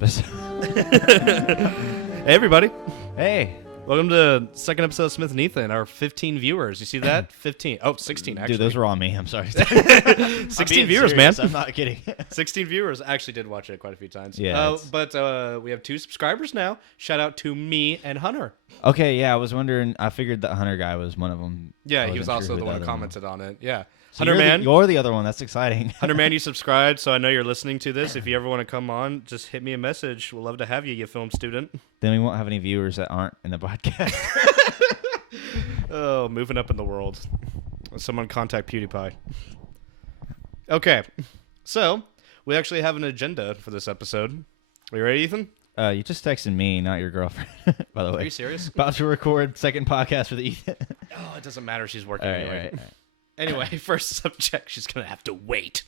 episode. Hey, everybody. Hey. Welcome to the second episode of Smith&Ethan, our 15 viewers. You see that? 15. Oh, 16, actually. Dude, those were all me. I'm sorry. 16 viewers, serious. man. I'm not kidding. 16 viewers. I actually did watch it quite a few times. Yeah, But we have 2 subscribers now. Shout out to me and Hunter. Okay, yeah, I was wondering. I figured the Hunter guy was one of them. Yeah, he was also the one who other commented on it. Yeah. So Hunter Man. You're the other one. That's exciting. Hunter Man, you subscribed, so I know you're listening to this. If you ever want to come on, just hit me a message. We'll love to have you, you film student. Then we won't have any viewers that aren't in the podcast. Oh, moving up in the world. Someone contact PewDiePie. Okay, so we actually have an agenda for this episode. Are you ready, Ethan? You just texted me, not your girlfriend, by the way. Are you serious? About to record second podcast with Ethan. Oh, it doesn't matter. She's working All right, anyway. all right, all right. Anyway, first subject. She's going to have to wait.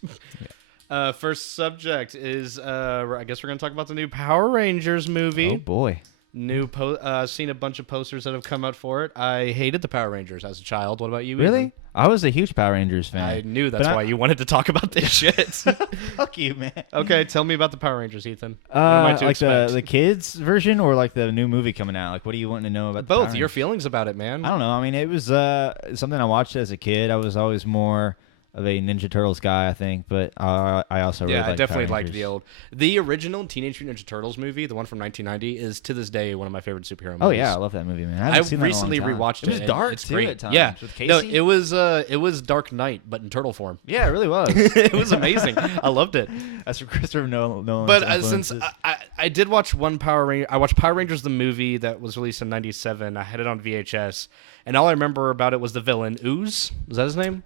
Yeah. First subject is, I guess we're going to talk about the new Power Rangers movie. Oh, boy. Seen a bunch of posters that have come out for it. I hated the Power Rangers as a child. What about you? Really? Ethan? I was a huge Power Rangers fan. I knew that's why you wanted to talk about this shit. Fuck you, man. Okay, tell me about the Power Rangers, Ethan. What am I to like expect? the kids version or like the new movie coming out? Like, what do you want to know about the Power Both. Your Rangers? feelings about it, man. I don't know. I mean, it was something I watched as a kid. I was always more of a Ninja Turtles guy, I think, but I also really Yeah, I liked definitely Power liked the original Teenage Mutant Ninja Turtles movie, the one from 1990, is to this day one of my favorite superhero movies. Oh yeah, I love that movie, man. I I haven't seen that in a recently long time. rewatched it. It was and dark it's too great. at times. Yeah, With Casey. no, it was Dark Knight, but in turtle form. Yeah, it really was. It was amazing. I loved it. That's from Christopher Nolan. But since I did watch one Power Ranger, I watched Power Rangers the movie that was released in '97. I had it on VHS, and all I remember about it was the villain Ooze. Was that his name?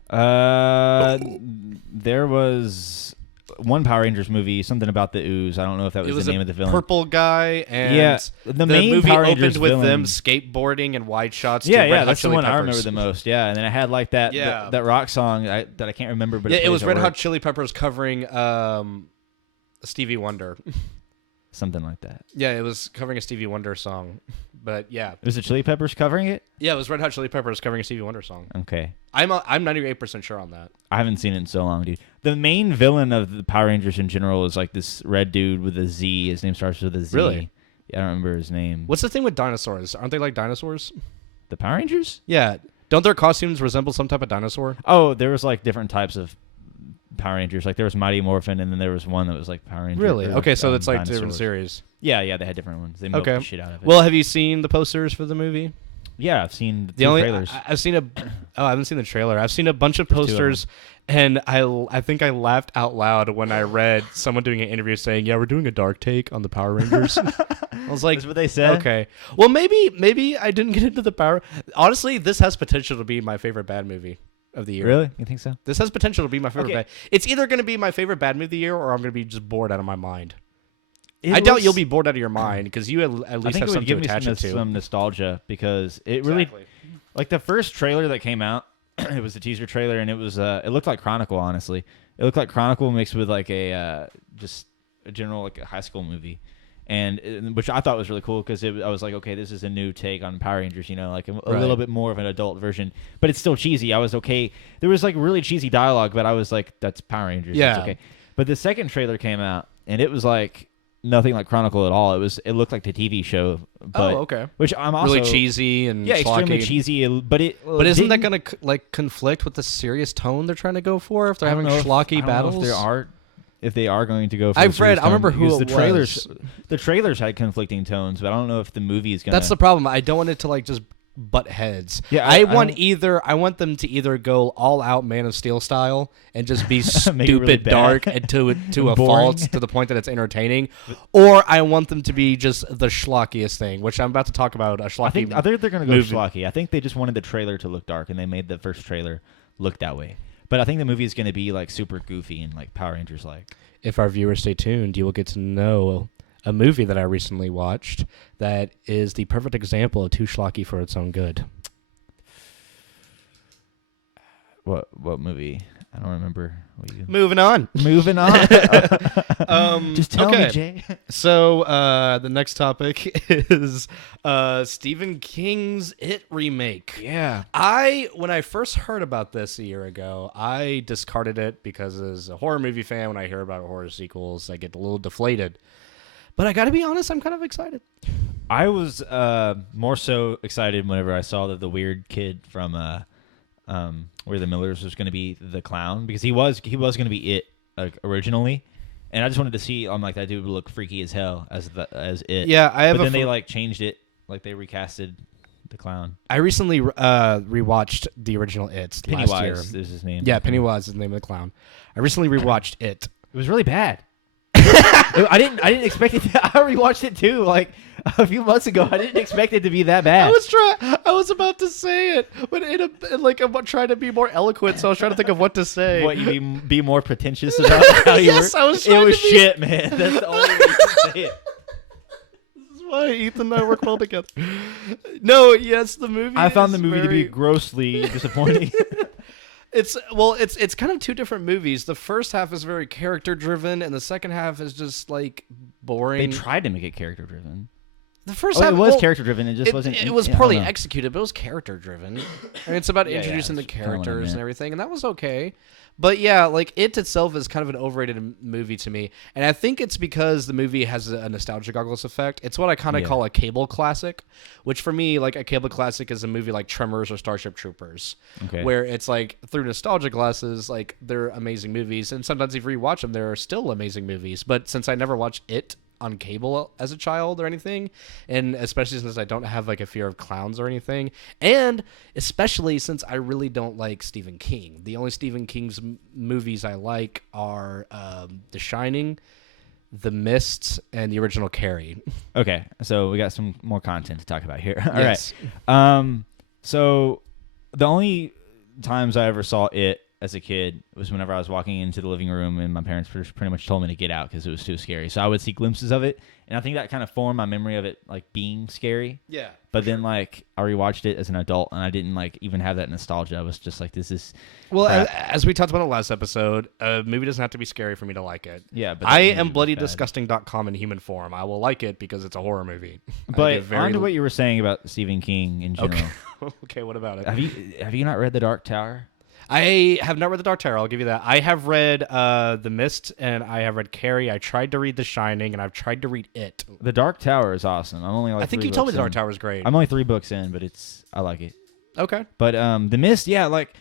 There was one Power Rangers movie, something about the ooze. I don't know if that was the name of the villain. Purple guy, and Yeah, the main movie Power opened Rangers with villain- them skateboarding and wide shots. Yeah, to Red yeah, Hot that's the Chili one I remember Peppers. the most. Yeah, and then I had like that Yeah. that rock song that I can't remember, but Yeah, it was plays Red at Hot work. Chili Peppers covering Stevie Wonder. Something like that. Yeah, it was covering a Stevie Wonder song. But yeah, Was the Chili Peppers covering it? yeah, it was Red Hot Chili Peppers covering a Stevie Wonder song. Okay. I'm 98% sure on that. I haven't seen it in so long, dude. The main villain of the Power Rangers in general is like this red dude with a Z. His name starts with a Z. Really? Yeah, I don't remember his name. What's the thing with dinosaurs? Aren't they like dinosaurs? The Power Rangers? Yeah. Don't their costumes resemble some type of dinosaur? Oh, there was like different types of Power Rangers. Like there was Mighty Morphin, and then there was one that was like Power Rangers. Really? Okay, so it's like dinosaurs. different series. Yeah, they had different ones. They milked Okay. the shit out of it. Well, have you seen the posters for the movie? yeah, I've seen the The two only trailers. I've seen I haven't seen the trailer. I've seen a bunch of posters, and I think I laughed out loud when I read someone doing an interview saying, "Yeah, we're doing a dark take on the Power Rangers." I was like, That's what they said? Okay, well maybe I didn't get into the Power. Honestly, this has potential to be my favorite bad movie of the year. Really? You think so? This has potential to be my favorite Okay. bad. It's either going to be my favorite bad movie of the year, or I'm going to be just bored out of my mind. It I doubt looks- you'll be bored out of your mind because you at I least think have it would something give to me attach it to. some nostalgia because it really, Exactly. like the first trailer that came out, it was a teaser trailer and it was it looked like Chronicle. Honestly, it looked like Chronicle mixed with like a just a general like a high school movie, and which I thought was really cool because I was like, okay, this is a new take on Power Rangers, like a Right. little bit more of an adult version, but it's still cheesy. I was okay. There was like really cheesy dialogue, but I was like, that's Power Rangers. Yeah. It's okay. But the second trailer came out and it was like nothing like Chronicle at all. It looked like the TV show. But, okay. Which I'm also Really cheesy and yeah, extremely schlocky. cheesy. But But isn't that going to conflict with the serious tone they're trying to go for if they're having schlocky battles? If they are going to go for I've read. I remember who because it the trailers. was. The trailers had conflicting tones, but I don't know if the movie is going. That's the problem. I don't want it to like just butt heads. Yeah, I I want don't- I want them to either go all out Man of Steel style and just be Make it stupid, really bad. dark, and to a Boring. fault to the point that it's entertaining, or I want them to be just the schlockiest thing, which I'm about to talk about. A schlocky. I think they're going to go movie. schlocky. I think they just wanted the trailer to look dark, and they made the first trailer look that way. But I think the movie is going to be like super goofy and like Power Rangers like. If our viewers stay tuned, you will get to know a movie that I recently watched that is the perfect example of too schlocky for its own good. What movie? I don't remember. Moving on. Moving on. Just tell me, okay. Jay. So the next topic is Stephen King's It remake. Yeah. When I first heard about this a year ago, I discarded it because as a horror movie fan, when I hear about horror sequels, I get a little deflated. But I got to be honest, I'm kind of excited. I was more so excited whenever I saw that the weird kid from Where the Millers was going to be the clown, because he was going to be it originally, and I just wanted to see. I'm like, that dude would look freaky as hell as it. Yeah, but then they like changed it, like they recasted the clown. I recently rewatched the original It Pennywise last year. is his name. Yeah, Pennywise is the name of the clown. I recently rewatched It. It was really bad. I didn't expect it. I rewatched it too, like a few months ago. I didn't expect it to be that bad. I was about to say it, but I'm trying to be more eloquent, so I was trying to think of what to say. What, you be more pretentious about how you Yes, were? I was It trying was to be- shit, man. That's the only way to say it. This is why Ethan and I work well together. No, yes, the movie. I found the is movie to be very- grossly disappointing. It's kind of two different movies. The first half is very character driven, and the second half is just like boring. They tried to make it character driven. The first Oh, half it was character driven. It just wasn't. It was I don't poorly know. executed, but it was character driven. And it's about Yeah, introducing that's the kinda what I characters meant. and everything, and that was okay. But yeah, like It itself is kind of an overrated movie to me, and I think it's because the movie has a nostalgia goggles effect. It's what I kind of Yeah. call a cable classic, which for me, like a cable classic, is a movie like Tremors or Starship Troopers, Okay. where it's like through nostalgia glasses, like they're amazing movies, and sometimes if you rewatch them, they're still amazing movies. But since I never watched It on cable as a child or anything, and especially since I don't have like a fear of clowns or anything, and especially since I really don't like Stephen King. The only Stephen King's movies I like are The Shining, The Mist, and the original Carrie. Okay, so we got some more content to talk about here. All Yes. right. So the only times I ever saw it as a kid was whenever I was walking into the living room and my parents pretty much told me to get out because it was too scary. So I would see glimpses of it, and I think that kind of formed my memory of it like being scary. Yeah. But then like I rewatched it as an adult, and I didn't like even have that nostalgia. I was just like, this is Well, crap. as we talked about in the last episode, a movie doesn't have to be scary for me to like it. Yeah, but I that movie am was bad. bloodydisgusting.com in human form. I will like it because it's a horror movie. I But get very on to what you were saying about Stephen King in general. Okay, what about it? Have you not read The Dark Tower? I have not read The Dark Tower. I'll give you that. I have read The Mist, and I have read Carrie. I tried to read The Shining, and I've tried to read It. The Dark Tower is awesome. I'm only like I think 3 you told me books The Dark in. Tower is great. I'm only 3 books in, but I like it. Okay. But The Mist, yeah, like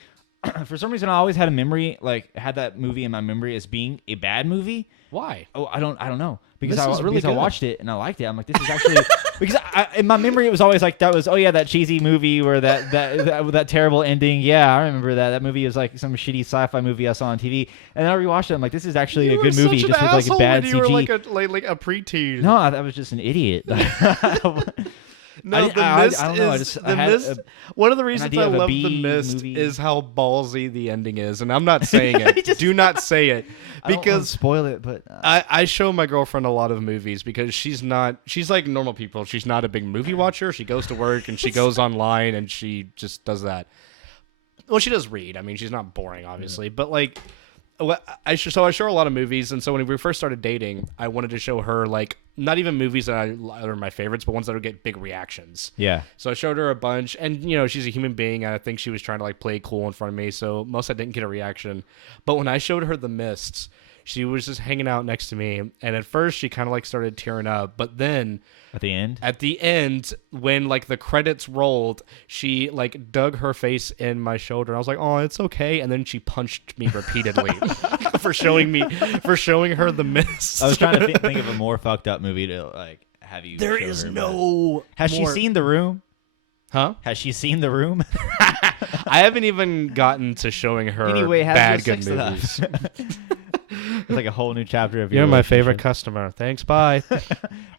for some reason I always had a memory, like had that movie in my memory as being a bad movie. Why? Oh, I don't know because This was really I good. watched it and I liked it. I'm like, this is actually because in my memory it was always like that cheesy movie where that terrible ending. Yeah, I remember that. That movie was like some shitty sci-fi movie I saw on TV, and I rewatched it. I'm like, this is actually a good movie, just with like a bad CG. You were like a preteen. No, I was just an idiot. No, I The don't know, I Mist just- is I had Mist. One of the reasons idea I of a love B The Mist movie. is how ballsy the ending is, and I'm not saying it. Do not say it I don't wanna because spoil it, but I show my girlfriend a lot of movies because she's like normal people. She's not a big movie watcher. She goes to work and she goes online and she just does that. Well, she does read. I mean, she's not boring, obviously, but like, I show her a lot of movies, and so when we first started dating, I wanted to show her like not even movies that are my favorites, but ones that would get big reactions. yeah. So I showed her a bunch, and she's a human being, and I think she was trying to like play cool in front of me, so most I didn't get a reaction. But when I showed her The Mist, she was just hanging out next to me, and at first she kind of like started tearing up, but then At the end, when like the credits rolled, she like dug her face in my shoulder, and I was like, "Oh, it's okay," and then she punched me repeatedly for showing her The Mist. I was trying to think of a more fucked up movie to like have you. There show is her, but- no. Has she more- seen The Room? Huh? Has she seen The Room? I haven't even gotten to showing her Anyway, have bad your good sex with movies. us. It's like a whole new chapter of your You're my favorite relationship. customer. Thanks. Bye.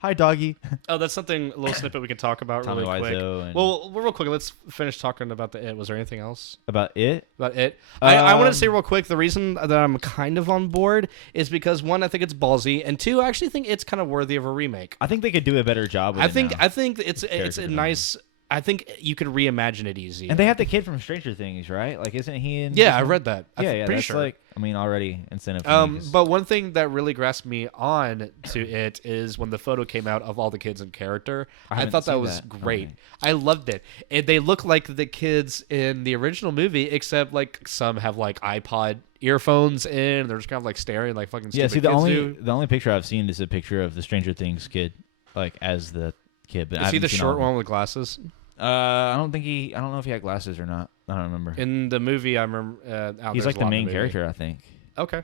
Hi, doggy. Oh, that's something, a little snippet we can talk about Tommy really quick. Wiseau and- Well, real quick, let's finish talking about the It. Was there anything else About it? about It? I wanted Um, to say real quick, the reason that I'm kind of on board is because, one, I think it's ballsy, and two, I actually think it's kind of worthy of a remake. I think they could do a better job with I it think now. I think it's a Character nice. I think you could reimagine it easy. And they have the kid from Stranger Things, right? Like, isn't he in? Yeah, I read that. Yeah, I'm yeah. pretty That's sure. like, I mean, already incentive. for me, 'cause- But one thing that really grasped me on to it is when the photo came out of all the kids in character. I I haven't thought that seen was that. great. Okay. I loved it. And they look like the kids in the original movie, except like some have like iPod earphones in. And they're just kind of like staring like fucking stupid Yeah, see, kids do. the only picture I've seen is a picture of the Stranger Things kid, like as the kid. But Is he the short one with glasses? I don't know if he had glasses or not. I don't remember. In the movie, I remember. He's like the main character, I think. Okay.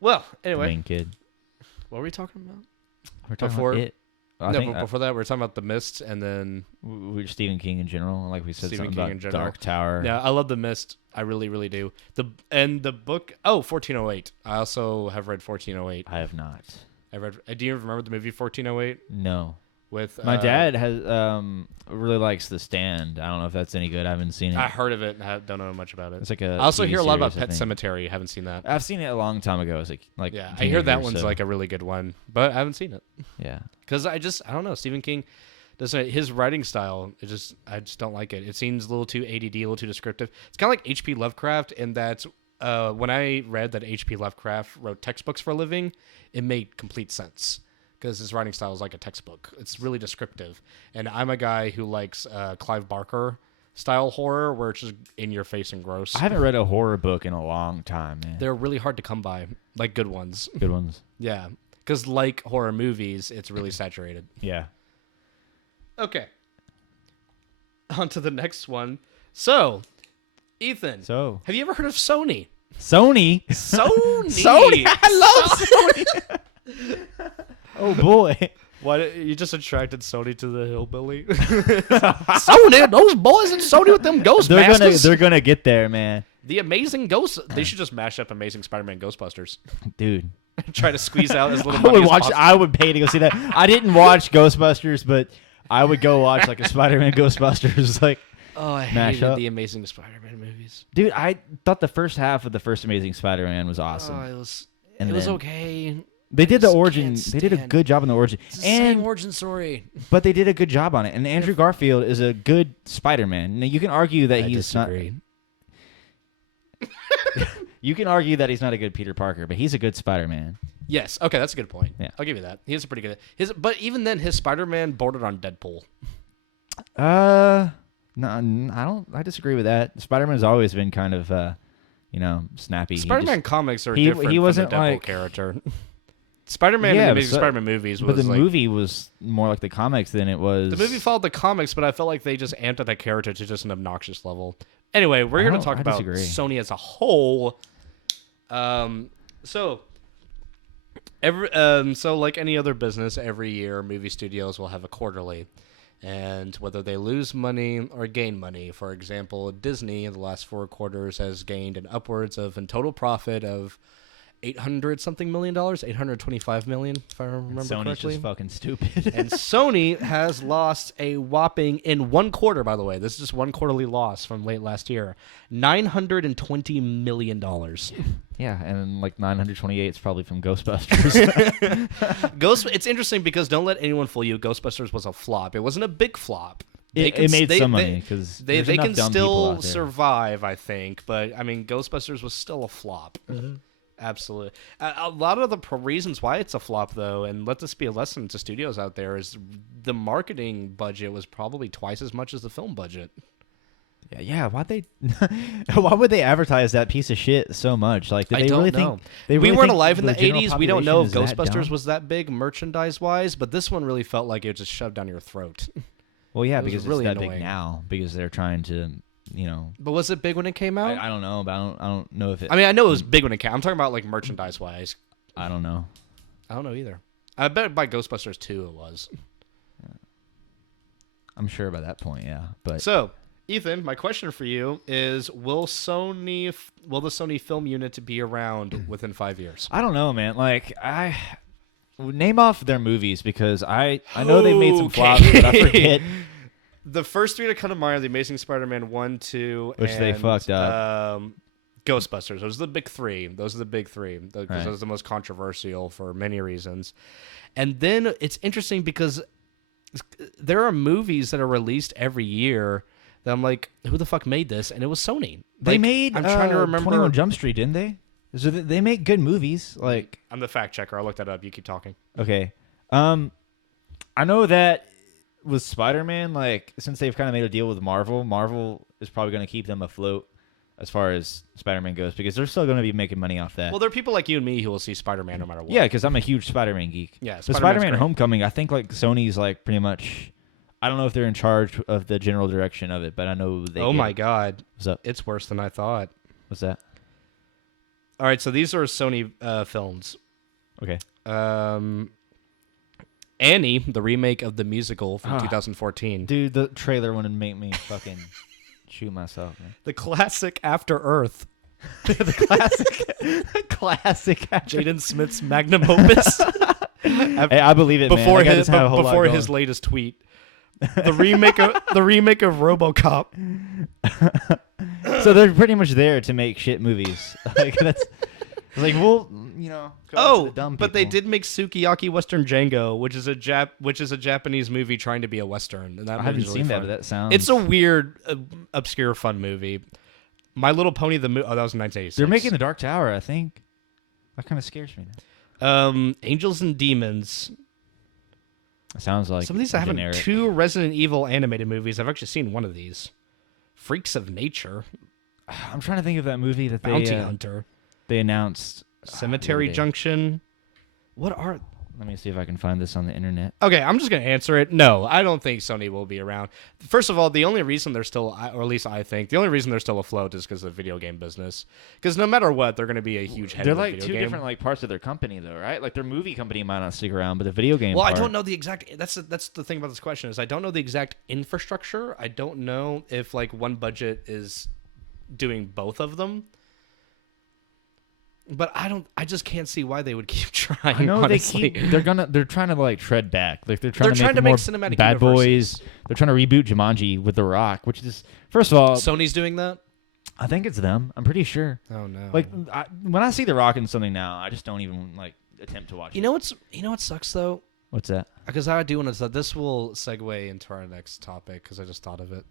Well, The anyway, main kid. what were we talking about? We're talking Before- about it. I No, think but before that, we were talking about The Mist, and then we're Stephen King in general. Like we said, Stephen something King about in general. Dark Tower. yeah, I love The Mist. I really, really do. The book. Oh, 1408. I also have read 1408. I have not. I read. Do you remember the movie 1408 No. with My dad has really likes The Stand. I don't know if that's any good. I haven't seen it. I heard of it. And I don't know much about it. It's like a. I also TV hear a lot about series, I Pet think. Cemetery. Haven't seen that. I've seen it a long time ago. It's like Yeah, I hear that teenager, one's so- like a really good one, but I haven't seen it yeah. because I don't know. Stephen King doesn't his writing style. I just don't like it. It seems a little too ADD, a little too descriptive. It's kind of like H.P. Lovecraft, and that's when I read that H.P. Lovecraft wrote textbooks for a living, it made complete sense because his writing style is like a textbook. It's really descriptive, and I'm a guy who likes Clive Barker style horror, where it's just in your face and gross. I haven't read a horror book in a long time, man. They're really hard to come by, like good ones. Good ones. Yeah, because like horror movies, it's really saturated. Yeah. Okay. On to the next one. So, Ethan, So have you ever heard of Sony? Sony. Sony. Sony. I love Sony. Oh boy. Why you just attracted Sony to the hillbilly? Sony, those boys at Sony with them Ghostbusters. They're gonna get there, man. The Amazing Ghost. They should just mash up Amazing Spider-Man Ghostbusters. Dude. Try to squeeze out as little I money would as watch. possible. I would pay to go see that. I didn't watch Ghostbusters, but I would go watch like a Spider-Man Ghostbusters. Like, Oh, I Mash hated up. the Amazing Spider-Man movies. dude, I thought the first half of the first Amazing Spider-Man was awesome. Oh, it was And then- okay. I They did the just origin. can't They did a stand- good job on the origin, It's the same and origin story. but they did a good job on it. And Andrew Garfield is a good Spider-Man. Now you can argue that I he's disagree. not. You can argue that he's not a good Peter Parker, but he's a good Spider-Man. Yes. Okay, that's a good point. Yeah. I'll give you that. He has a pretty good. But even then, his Spider-Man bordered on Deadpool. No, I don't. I disagree with that. Spider-Man's always been kind of, snappy. He Spider-Man just- comics are he different wasn't from the Deadpool like- character. Spider-Man Yeah, in the but Amazing Spider-Man movies was but the like movie was more like the comics than it was. the movie followed the comics, but I felt like they just amped up that character to just an obnoxious level. Anyway, we're here to talk I about disagree. Sony as a whole. So like any other business, every year movie studios will have a quarterly, and whether they lose money or gain money. For example, Disney in the last 4 quarters has gained an upwards of in total profit of $800-something million, $825 million, if I remember Sony's correctly. just fucking stupid. And Sony has lost a whopping, in 1 quarter, by the way, this is just 1 quarterly loss from late last year, $920 million. yeah, and like 928 is probably from Ghostbusters. It's interesting because don't let anyone fool you. Ghostbusters was a flop. It wasn't a big flop. it made some money because They can still survive, I think. But, I mean, Ghostbusters was still a flop. Absolutely. A lot of the reasons why it's a flop, though, and let this be a lesson to studios out there, is the marketing budget was probably twice as much as the film budget. Yeah, why would they advertise that piece of shit so much? Like, did I they don't really know. think they We really weren't think alive in the general 80s. We don't know if population is that Ghostbusters dumb? was that big merchandise-wise, but this one really felt like it was just shoved down your throat. Well, yeah, it was because really it's that annoying. big now because they're trying to, But was it big when it came out? I don't know, but I don't know if it. I mean, I know it was big when it came out. I'm talking about, like, merchandise-wise. I don't know. I don't know either. I bet by Ghostbusters 2 it was. I'm sure by that point, yeah. But So, Ethan, my question for you is: Will the Sony film unit be around within 5 years? I don't know, man. Like I name off their movies because I know they made some flops, but I forget. The first 3 to come to mind are The Amazing Spider-Man 1, 2, Which and they fucked up. Ghostbusters. Those are the big 3. Those are the big 3 because Right. those are the most controversial for many reasons. And then it's interesting because there are movies that are released every year that I'm like, who the fuck made this? And it was Sony. They Like, made I'm trying to remember. 21 Jump Street, didn't they? So they make good movies. Like I'm the fact checker. I looked that up. You keep talking. okay, I know that with Spider-Man, like since they've kind of made a deal with Marvel, Marvel is probably going to keep them afloat as far as Spider-Man goes, because they're still going to be making money off that. Well, there are people like you and me who will see Spider-Man no matter what. Yeah, because I'm a huge Spider-Man geek. Yeah, But Spider-Man's Spider-Man great. Homecoming, I think like Sony's like pretty much. I don't know if they're in charge of the general direction of it, but I know they. Oh get my it. God, What's up? it's worse than I thought. What's that? All right, so these are Sony films. Okay. Annie, the remake of the musical from Ah. 2014. Dude, the trailer wanted to make me fucking shoot myself, man. The classic After Earth. the classic. Jaden Smith's magnum opus. Hey, I believe it, before man. That guy his doesn't have a whole lot before going. his latest tweet. The remake of RoboCop. So they're pretty much there to make shit movies. Like that's it's like, well, you know. go to the dumb but they people. did make Sukiyaki Western Django, which is a Japanese movie trying to be a western. And that I haven't movie's really seen that, fun. but that sounds. It's a weird, obscure, fun movie. My Little Pony the movie. Oh, that was in 1986. They're making the Dark Tower, I think. That kind of scares me. Now. Angels and Demons. It sounds like Some of these I haven't. generic. 2 Resident Evil animated movies. I've actually seen one of these. Freaks of Nature. I'm trying to think of that movie that Bounty they Hunter. they announced. Cemetery the other day. Junction. What are? Let me see if I can find this on the internet. Okay, I'm just gonna answer it. No, I don't think Sony will be around. First of all, the only reason they're still, or at least I think, the only reason they're still afloat is because of the video game business. Because no matter what, they're gonna be a huge head. They're of the like video two game. different like parts of their company, though, right? Like their movie company might not stick around, but the video game. Well, part, I don't know the exact. That's the thing about this question is I don't know the exact infrastructure. I don't know if like one budget is doing both of them. But I just can't see why they would keep trying. I know honestly. they're trying to like tread back. Like they're trying They're to make trying to more make cinematic Bad universes. Boys. They're trying to reboot Jumanji with The Rock, which is first of all, Sony's doing that. I think it's them. I'm pretty sure. Oh no! Like when I see The Rock in something now, I just don't even like attempt to watch you it. know what sucks though? What's that? Because I do want to. This will segue into our next topic because I just thought of it.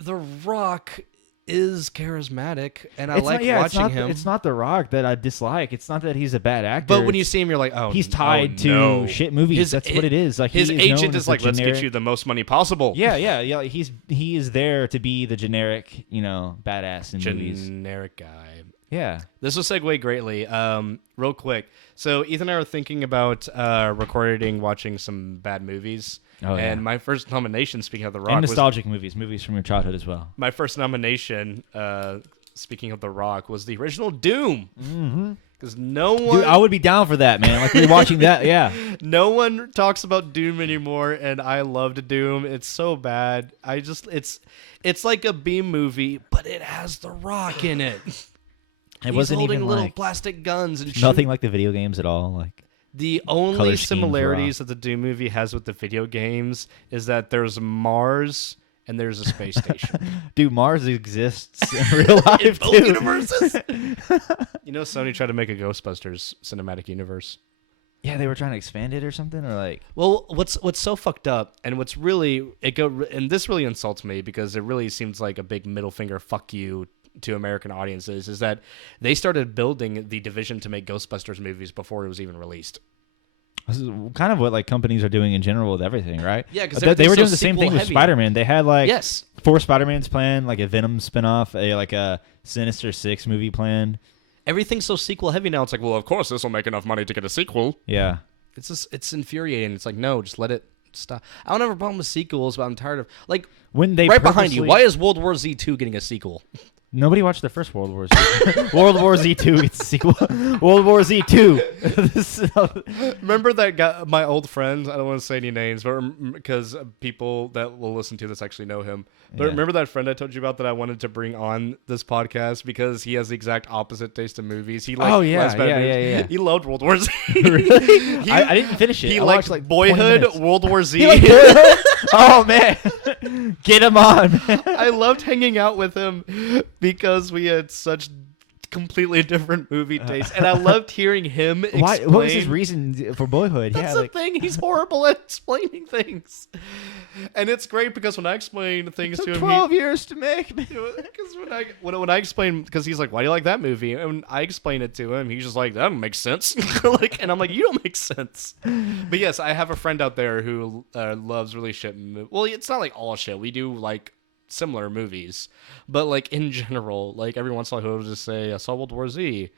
The Rock is charismatic, and I like watching him. It's not The Rock that I dislike. It's not that he's a bad actor. But when you see him, you're like, oh, he's tied to no. shit movies. That's what it is. Like his he is agent known is as like, the let's get generic- you the most money possible. Yeah. He is there to be the generic, badass in movies. Generic guy. Yeah. This will segue greatly. Real quick. So Ethan and I are thinking about watching some bad movies. Oh, yeah. And my first nomination, speaking of The Rock, And was nostalgic movies from your childhood as well. my first nomination, speaking of The Rock, was the original Doom. Mm-hmm. Because no one, Dude, I would be down for that, man. Like we're watching that, yeah. no one talks about Doom anymore, and I loved Doom. It's so bad. It's like a B movie, but it has The Rock in it. It He's wasn't holding even little like plastic guns and nothing shooting. like the video games at all. Like The Color only schemes similarities that the Doom movie has with the video games is that there's Mars and there's a space station. dude, Mars exists in real life In both too. universes. You know, Sony tried to make a Ghostbusters cinematic universe. Yeah, they were trying to expand it or something, or like Well, what's so fucked up, and what's really and this really insults me because it really seems like a big middle finger fuck you to American audiences, is that they started building the division to make Ghostbusters movies before it was even released. this is kind of what like companies are doing in general with everything, right? Yeah, because They were doing the same thing with Spider-Man. They had like Yes. 4 Spider-Mans planned, like a Venom spinoff, a Sinister Six movie planned. Everything's so sequel heavy now. It's like, well, of course this will make enough money to get a sequel. Yeah. It's infuriating. It's like, no, just let it stop. I don't have a problem with sequels, but I'm tired of like When they right behind you. purposely- Why is World War Z 2 getting a sequel? Nobody watched the first World War Z. World War Z 2 gets a sequel. World War Z 2. Remember that guy, my old friend? I don't want to say any names, but because people that will listen to this actually know him. But Yeah. remember that friend I told you about that I wanted to bring on this podcast because he has the exact opposite taste in movies. He liked Oh, yeah, less bad yeah, movies. yeah, yeah. He loved World War Z. Really? I didn't finish it. He I liked watched, like 20 Boyhood, minutes. World War Z. He liked Boyhood? Oh man, get him on. Man. I loved hanging out with him because we had such completely different movie tastes, and I loved hearing him explain. Why? What was his reason for Boyhood? That's the thing. He's horrible at explaining things, and it's great because when I explain things to him, 12 years to make. because when I explain, because he's like, "Why do you like that movie?" And when I explain it to him, he's just like, "That makes sense." And I'm like, "You don't make sense." But yes, I have a friend out there who loves really shit. Well, it's not like all shit. We do like similar movies. But like in general, like every once in a while he'll just say, I saw World War Z.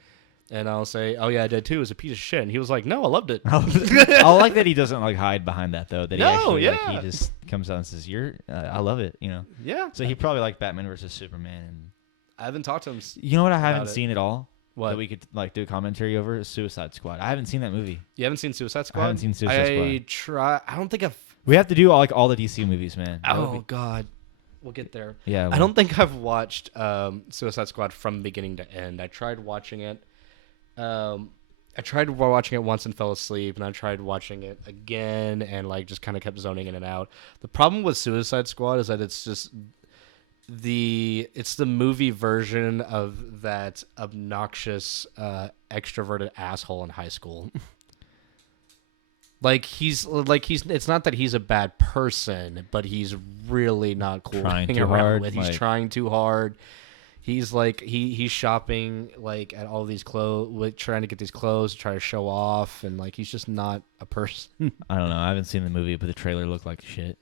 And I'll say, oh yeah, I did too. It was a piece of shit. And he was like, no, I loved it. I like that he doesn't like hide behind that though. That he No, actually yeah. like, he just comes out and says, I love it. Yeah. So he probably liked Batman versus Superman. And I haven't talked to him. you know what I haven't about it. seen at all? What? That we could like do a commentary over? Suicide Squad. I haven't seen that movie. You haven't seen Suicide Squad? I haven't seen Suicide Squad. I don't think I've. We have to do all the DC movies, man. That would Oh be- God, we'll get there. yeah. I don't think I've watched Suicide Squad from beginning to end. I tried watching it. I tried watching it once and fell asleep, and I tried watching it again and like just kind of kept zoning in and out. The problem with Suicide Squad is that it's just the movie version of that obnoxious extroverted asshole in high school. He's it's not that he's a bad person, but he's really not cool Trying to too hang around hard, with. He's like- trying too hard. He's like he's shopping like at all these clothes, trying to get these clothes, try to show off, and like he's just not a person. I don't know. I haven't seen the movie, but the trailer looked like shit.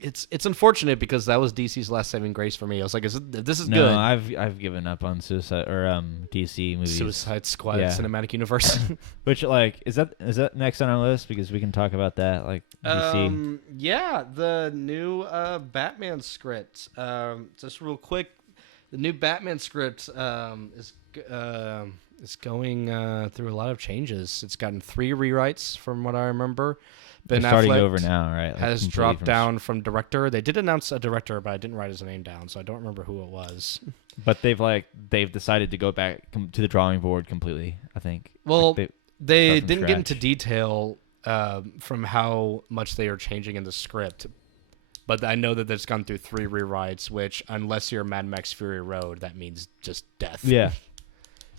It's unfortunate because that was DC's last saving grace for me. I was like, this is No, good. I've given up on Suicide or DC movies. Suicide Squad Yeah. cinematic universe. Which like is that next on our list because we can talk about that like DC. Yeah, the new Batman script. Just real quick, the new Batman script is going through a lot of changes. It's gotten 3 rewrites from what I remember. Ben They're starting Affleck over now, right? Like, has completely dropped from- down from director. They did announce a director, but I didn't write his name down, so I don't remember who it was. But they've decided to go back to the drawing board completely. I think. Well, Like, they start from didn't get into scratch. detail from how much they are changing in the script. But I know that it's gone through 3 rewrites, which, unless you're Mad Max Fury Road, that means just death. Yeah.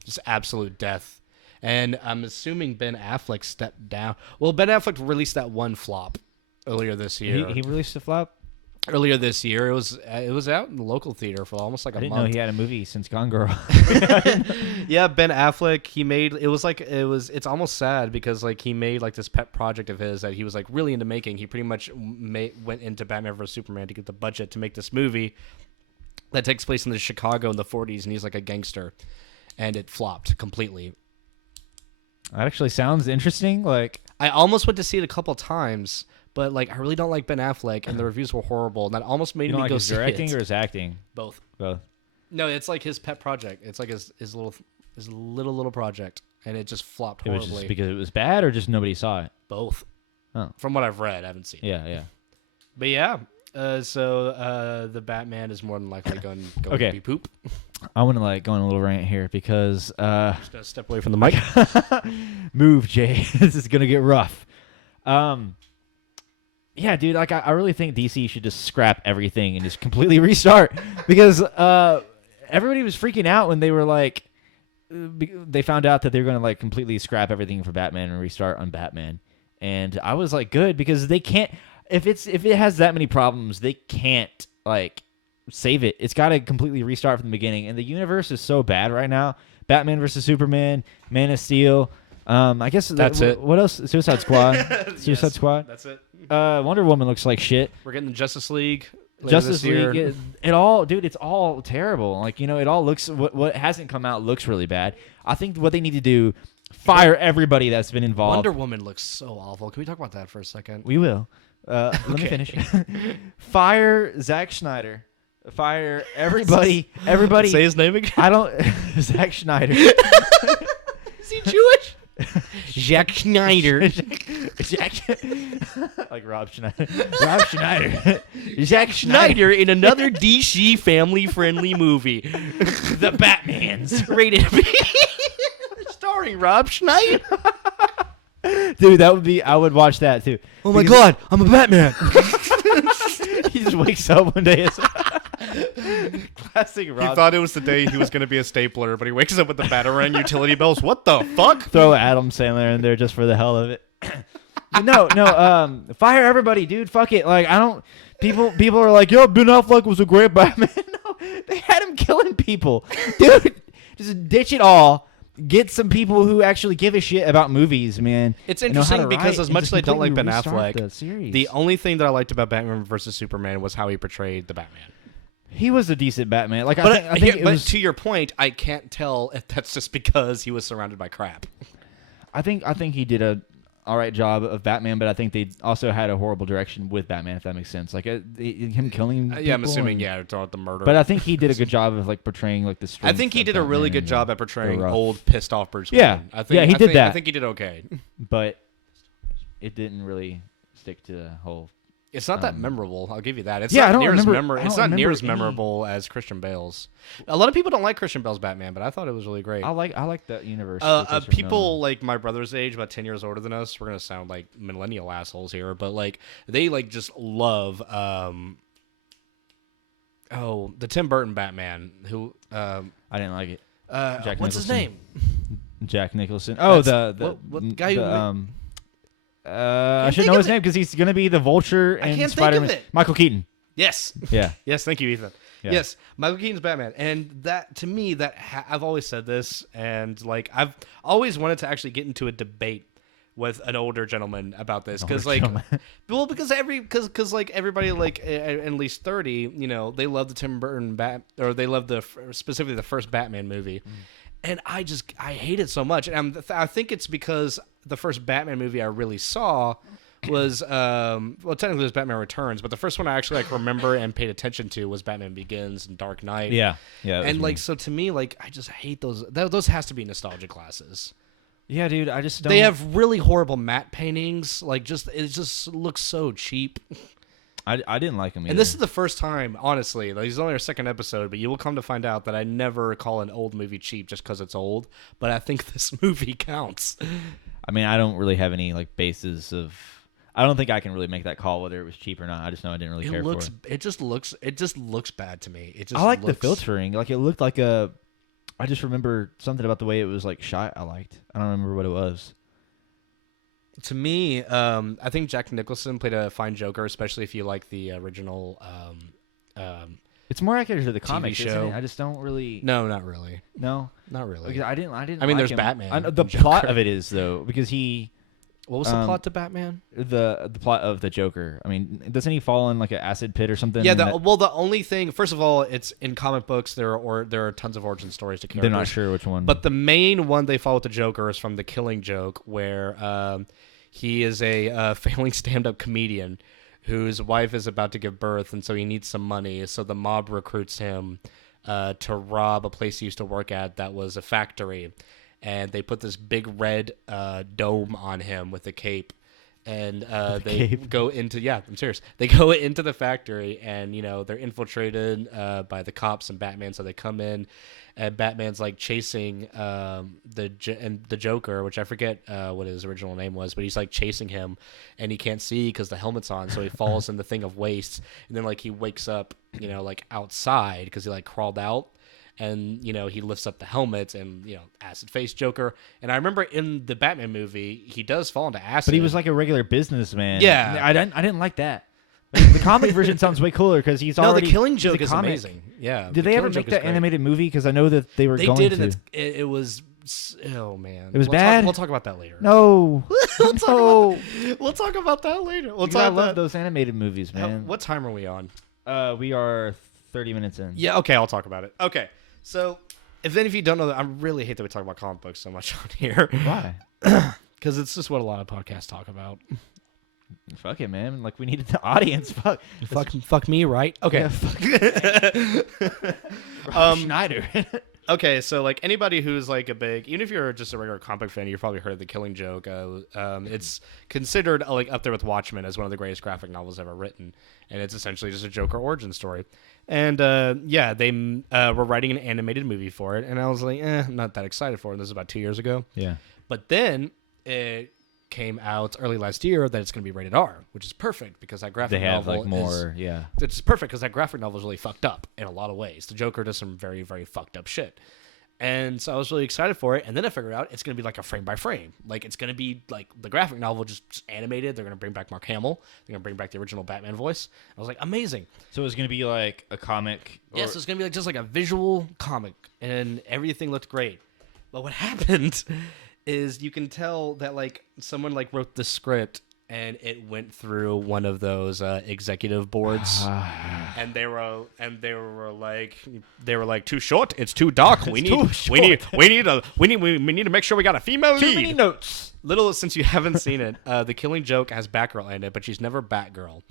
Just absolute death. And I'm assuming Ben Affleck stepped down. Well, Ben Affleck released that one flop earlier this year. He released a flop. Earlier this year, it was out in the local theater for almost like I a didn't month. know he had a movie since Gone Girl. Yeah, Ben Affleck, it's almost sad because like he made like this pet project of his that he was like really into making. He pretty much went into Batman vs Superman to get the budget to make this movie that takes place in the Chicago in the 40s, and he's like a gangster, and it flopped completely. That actually sounds interesting. Like I almost went to see it a couple times, but like I really don't like Ben Affleck, and the reviews were horrible, and that almost made you don't me like go his see directing it. or his acting? Both. Both. No, it's like his pet project. It's like his little project, and it just flopped It was horribly. just because it was bad, or just nobody saw it. Both. Oh. From what I've read, I haven't seen it. Yeah. But yeah, so the Batman is more than likely going Okay. to be poop. I want to like go on a little rant here because Just gonna step away from the mic. move, Jay. This is gonna get rough. Yeah, dude. Like, I really think DC should just scrap everything and just completely restart because everybody was freaking out when they were like, they found out that they were gonna like completely scrap everything for Batman and restart on Batman, and I was like, good, because they can't. If it has that many problems, they can't like save it. It's got to completely restart from the beginning, and the universe is so bad right now. Batman versus Superman, Man of Steel. I guess That's it. What else? Suicide Squad. Suicide Squad. That's it. Wonder Woman looks like shit. We're getting the Justice League. later Justice this year. League. It all, dude. It's all terrible. Like, it all looks. What hasn't come out looks really bad. I think what they need to do, fire everybody that's been involved. Wonder Woman looks so awful. Can we talk about that for a second? We will. Let me finish. Fire Zack Snyder. Fire everybody. Everybody. Say his name again. I don't. Zack Snyder. Is he Jewish? Jack Schneider. Jack. Like Rob Schneider. Rob Schneider. Zack Schneider. Schneider in another DC family-friendly movie, The Batmans. rated B, starring Rob Schneider. Dude, that would be. I would watch that too. Oh my God, I'm a Batman. He just wakes up one day. As classic Rob. He thought it was the day he was going to be a stapler, but he wakes up with the Batarang utility bells. What the fuck? Throw Adam Sandler in there just for the hell of it. No. Fire everybody, dude. Fuck it. Like, I don't. People are like, yo, Ben Affleck was a great Batman. No, they had him killing people, dude. Just ditch it all. get some people who actually give a shit about movies, man. It's and know how to interesting because write as and much just as I don't like Ben completely restart Affleck, the series. the only thing that I liked about Batman versus Superman was how he portrayed the Batman. He was a decent Batman. Like, But I think it was, to your point, I can't tell if that's just because he was surrounded by crap. I think he did a all right job of Batman, but I think they also had a horrible direction with Batman, if that makes sense. Like him killing. Yeah, I'm people assuming and- the murder. But I think he did a good job of like portraying like the. I strength think he of did a really Batman good and job the- at portraying the rough- old, pissed off Bruce Wayne. Yeah. I think, Yeah, he did that. I think he did okay. But it didn't really stick to the whole. It's not that memorable. I'll give you that. It's Yeah, I not don't near as remember- I It's don't not near remember as memorable as Christian Bale's. A lot of people don't like Christian Bale's Batman, but I thought it was really great. I like that universe. with Christopher People Nolan. like my brother's age, about 10 years older than us. We're gonna sound like millennial assholes here, but like they like just love the Tim Burton Batman. Who I didn't like it. what's Nicholson. his name? Jack Nicholson. Oh, That's- the what guy the, who I should think know of his it. name because he's gonna be the Vulture I and can't think of Spider-Man. it. Michael Keaton. Yes. Yeah. Yes, thank you, Ethan. Yeah. Yes, Michael Keaton's Batman, and that to me, I've always said this, and like I've always wanted to actually get into a debate with an older gentleman about this because like, well, because like everybody like at least 30, they love the Tim Burton or they love specifically the first Batman movie. And I hate it so much, and I think it's because the first Batman movie I really saw was technically it was Batman Returns, but the first one I actually like remember and paid attention to was Batman Begins and Dark Knight. Yeah. And like so to me, like I just hate those. Those has to be nostalgia classes. Yeah, dude. I just don't. They have really horrible matte paintings. Like it just looks so cheap. I didn't like him either. And this is the first time, honestly. Like, this is only our second episode, but you will come to find out that I never call an old movie cheap just because it's old. But I think this movie counts. I mean, I don't really have any like basis of. I don't think I can really make that call whether it was cheap or not. I just know I didn't really care for it. It just looks bad to me. It just. I like the looks- filtering. Like it looked like a. I just remember something about the way it was like shot. I liked. I don't remember what it was. To me, I think Jack Nicholson played a fine Joker, especially if you like the original. It's more accurate to the comic show. isn't it? I just don't really. No, not really. No. Not really. Because I didn't. I mean, like there's him. Batman I know the and plot Joker. of it is though because he. What was the plot to Batman? The plot of the Joker. I mean, doesn't he fall in like an acid pit or something? Yeah. and The only thing, first of all, it's in comic books. There are tons of origin stories to characters. they're not sure which one. But the main one they follow with the Joker is from The Killing Joke, where he is a failing stand-up comedian whose wife is about to give birth, and so he needs some money. So the mob recruits him to rob a place he used to work at that was a factory, and they put this big red dome on him with a cape. And they cape. go into I'm serious. They go into the factory, and they're infiltrated by the cops and Batman. So they come in, and Batman's like chasing the Joker, which I forget what his original name was, but he's like chasing him, and he can't see because the helmet's on, so he falls in the thing of waste, and then like he wakes up, like outside because he like crawled out. And he lifts up the helmet, and acid face Joker. And I remember in the Batman movie, he does fall into acid. But he was like a regular businessman. Yeah. I didn't like that. The comic version sounds way cooler because he's no, already. the Killing he's a Joke is comic. amazing. Yeah. Did The they ever Killing make Joke is that great. animated movie? Because I know that they were They going did, to. and it was. Oh man, It was We'll bad? We'll talk about that later. No. We'll talk about that later. We'll Because I talk love about those animated movies, man. What time are we on? We are 30 minutes in. Yeah. Okay, I'll talk about it. Okay, so if you don't know that, I really hate that we talk about comic books so much on here. Why? Because it's just what a lot of podcasts talk about. Fuck it, man. Like we needed the audience. Fuck. Fuck me, right? Okay. Yeah, fuck. Schneider. Okay, so like anybody who's like even if you're just a regular comic fan, you've probably heard of The Killing Joke. It's considered like up there with Watchmen as one of the greatest graphic novels ever written, and it's essentially just a Joker origin story. And they were writing an animated movie for it, and I was like, I'm not that excited for it. This is about 2 years ago. Yeah. But then it came out early last year that it's going to be rated R, which is perfect because that graphic They have novel like more. Yeah. it's perfect because that graphic novel is really fucked up in a lot of ways. The Joker does some very, very fucked up shit. And so I was really excited for it. And then I figured out it's going to be like a frame by frame. Like it's going to be like the graphic novel just animated. They're going to bring back Mark Hamill. They're going to bring back the original Batman voice. I was like, amazing. So it was gonna be like a comic. Yes, it's going to be like just like a visual comic. And everything looked great. But what happened is you can tell that like someone like wrote the script and it went through one of those executive boards, and they were like too short. It's too dark. We need to make sure we got a female Too lead. many notes. Little since you haven't seen it, The Killing Joke has Batgirl in it, but she's never Batgirl.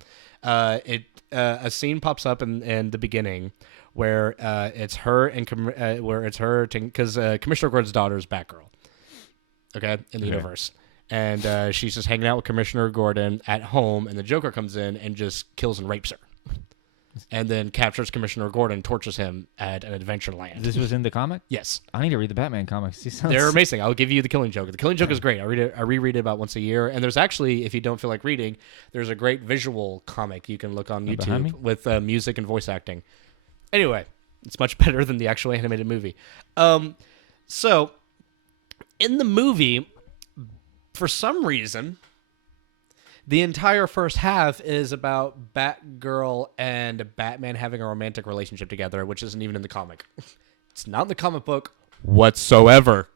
A scene pops up in the beginning where it's her and because Commissioner Gordon's daughter is Batgirl. Okay, in the universe, and she's just hanging out with Commissioner Gordon at home, and the Joker comes in and just kills and rapes her, and then captures Commissioner Gordon, tortures him at an Adventureland. This was in the comic? Yes. I need to read the Batman comics. They're amazing. I'll give you The Killing Joke. The Killing Joke is great. I reread it about once a year. And there's actually, if you don't feel like reading, there's a great visual comic you can look on YouTube with music and voice acting. Anyway, it's much better than the actual animated movie. So, in the movie, for some reason, the entire first half is about Batgirl and Batman having a romantic relationship together, which isn't even in the comic. It's not in the comic book whatsoever.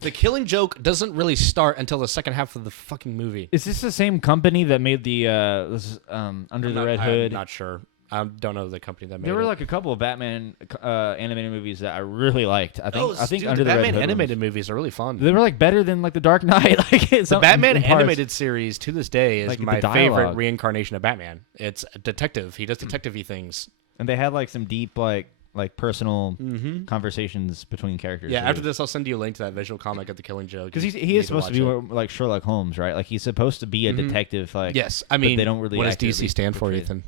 The Killing Joke doesn't really start until the second half of the fucking movie. Is this the same company that made the Under the Red Hood? I'm not sure. I don't know the company that made it. There were like a couple of Batman animated movies that I really liked. I think Under the Red Batman Hood animated movies are really fun. They were like better than like the Dark Knight. The Batman animated series to this day is like my favorite reincarnation of Batman. It's a detective. He does detective-y things. And they had like some deep like personal conversations between characters. Yeah, after this, I'll send you a link to that visual comic of The Killing Joke. Because he is supposed to be like Sherlock Holmes, right? Like he's supposed to be a detective. Like yes, I mean, they don't really. What does DC stand for, Ethan?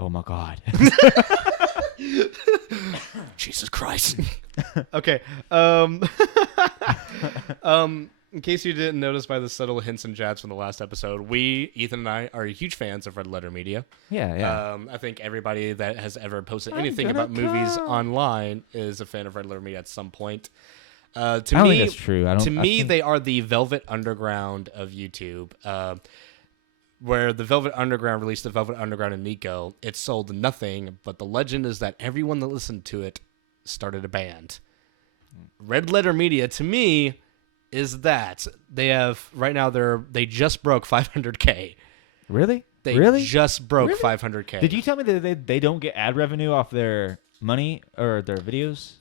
Oh my God. Jesus Christ. Okay. In case you didn't notice by the subtle hints and jabs from the last episode, Ethan and I, are huge fans of Red Letter Media. Yeah. I think everybody that has ever posted anything about movies online is a fan of Red Letter Media at some point. I don't think that's true. They are the Velvet Underground of YouTube. Where the Velvet Underground released the Velvet Underground and Nico, it sold nothing, but the legend is that everyone that listened to it started a band. Red Letter Media, to me, is that they have right now they just broke 500K. Really? They just broke 500K. Did you tell me that they don't get ad revenue off their money or their videos?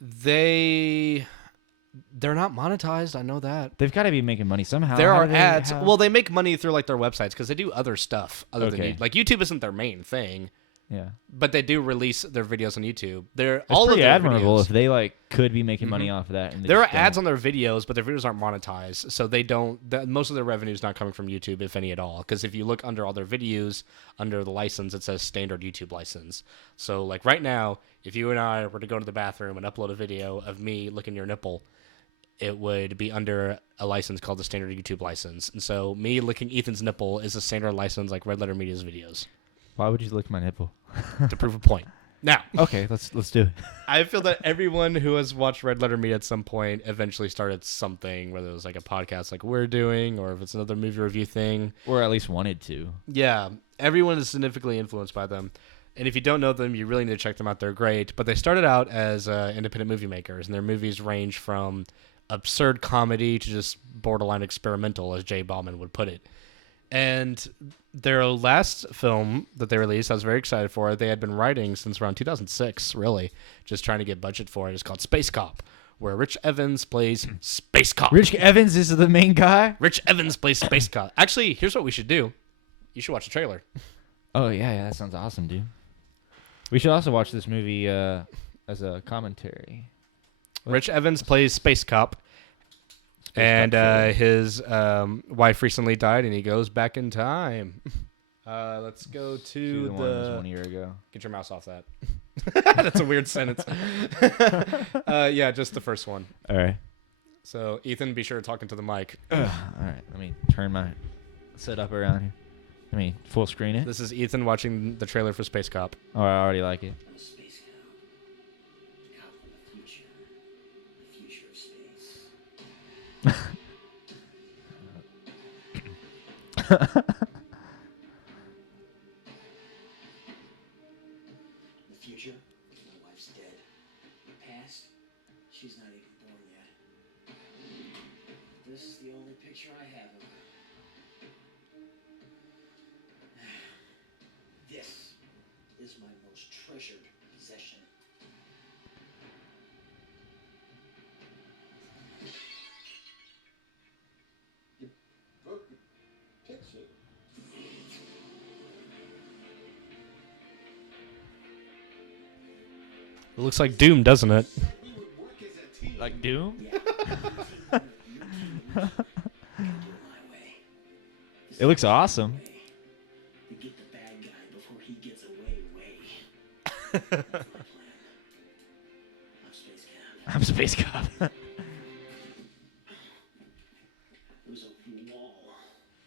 They're not monetized. I know that. They've got to be making money somehow. There are ads. Well, they make money through like their websites because they do other stuff other than like YouTube isn't their main thing. Yeah, but they do release their videos on YouTube. It's pretty admirable if they like could be making money off of that. And there are ads on their videos, but their videos aren't monetized, so they don't. Most of their revenue is not coming from YouTube, if any at all. Because if you look under all their videos, under the license, it says standard YouTube license. So like right now, if you and I were to go to the bathroom and upload a video of me licking your nipple, it would be under a license called the standard YouTube license. And so me licking Ethan's nipple is a standard license like Red Letter Media's videos. Why would you lick my nipple? To prove a point. Now, okay, let's do it. I feel that everyone who has watched Red Letter Media at some point eventually started something, whether it was like a podcast like we're doing, or if it's another movie review thing. Or at least wanted to. Yeah, everyone is significantly influenced by them. And if you don't know them, you really need to check them out. They're great. But they started out as independent movie makers, and their movies range from absurd comedy to just borderline experimental, as Jay Bauman would put it. And their last film that they released, I was very excited for. They had been writing since around 2006, really, just trying to get budget for it. It's called Space Cop, where Rich Evans plays Space Cop. Rich Evans is the main guy? Rich Evans plays Space Cop. Actually, here's what we should do. You should watch the trailer. Oh, yeah, that sounds awesome, dude. We should also watch this movie as a commentary. Rich Evans plays Space Cop. And his wife recently died, and he goes back in time. Let's go to the one that was 1 year ago. Get your mouse off that. That's a weird sentence. Yeah, just the first one. All right. So, Ethan, be sure to talk into the mic. All right. Let me turn my setup around here. Let me full screen it. This is Ethan watching the trailer for Space Cop. Oh, I already like it. Space Cop. Cop of the future. The future of space. The future, my wife's dead. The past, She's not even born yet. This is the only picture I have of her. This is my most treasured possession. You broke the picture. It looks like Doom, doesn't it? Like Doom? Yeah. Do it my way. This It looks is my awesome. way to get the bad guy before he gets away. That's my plan. I'm Space Cop. I'm Space Cop. There's a wall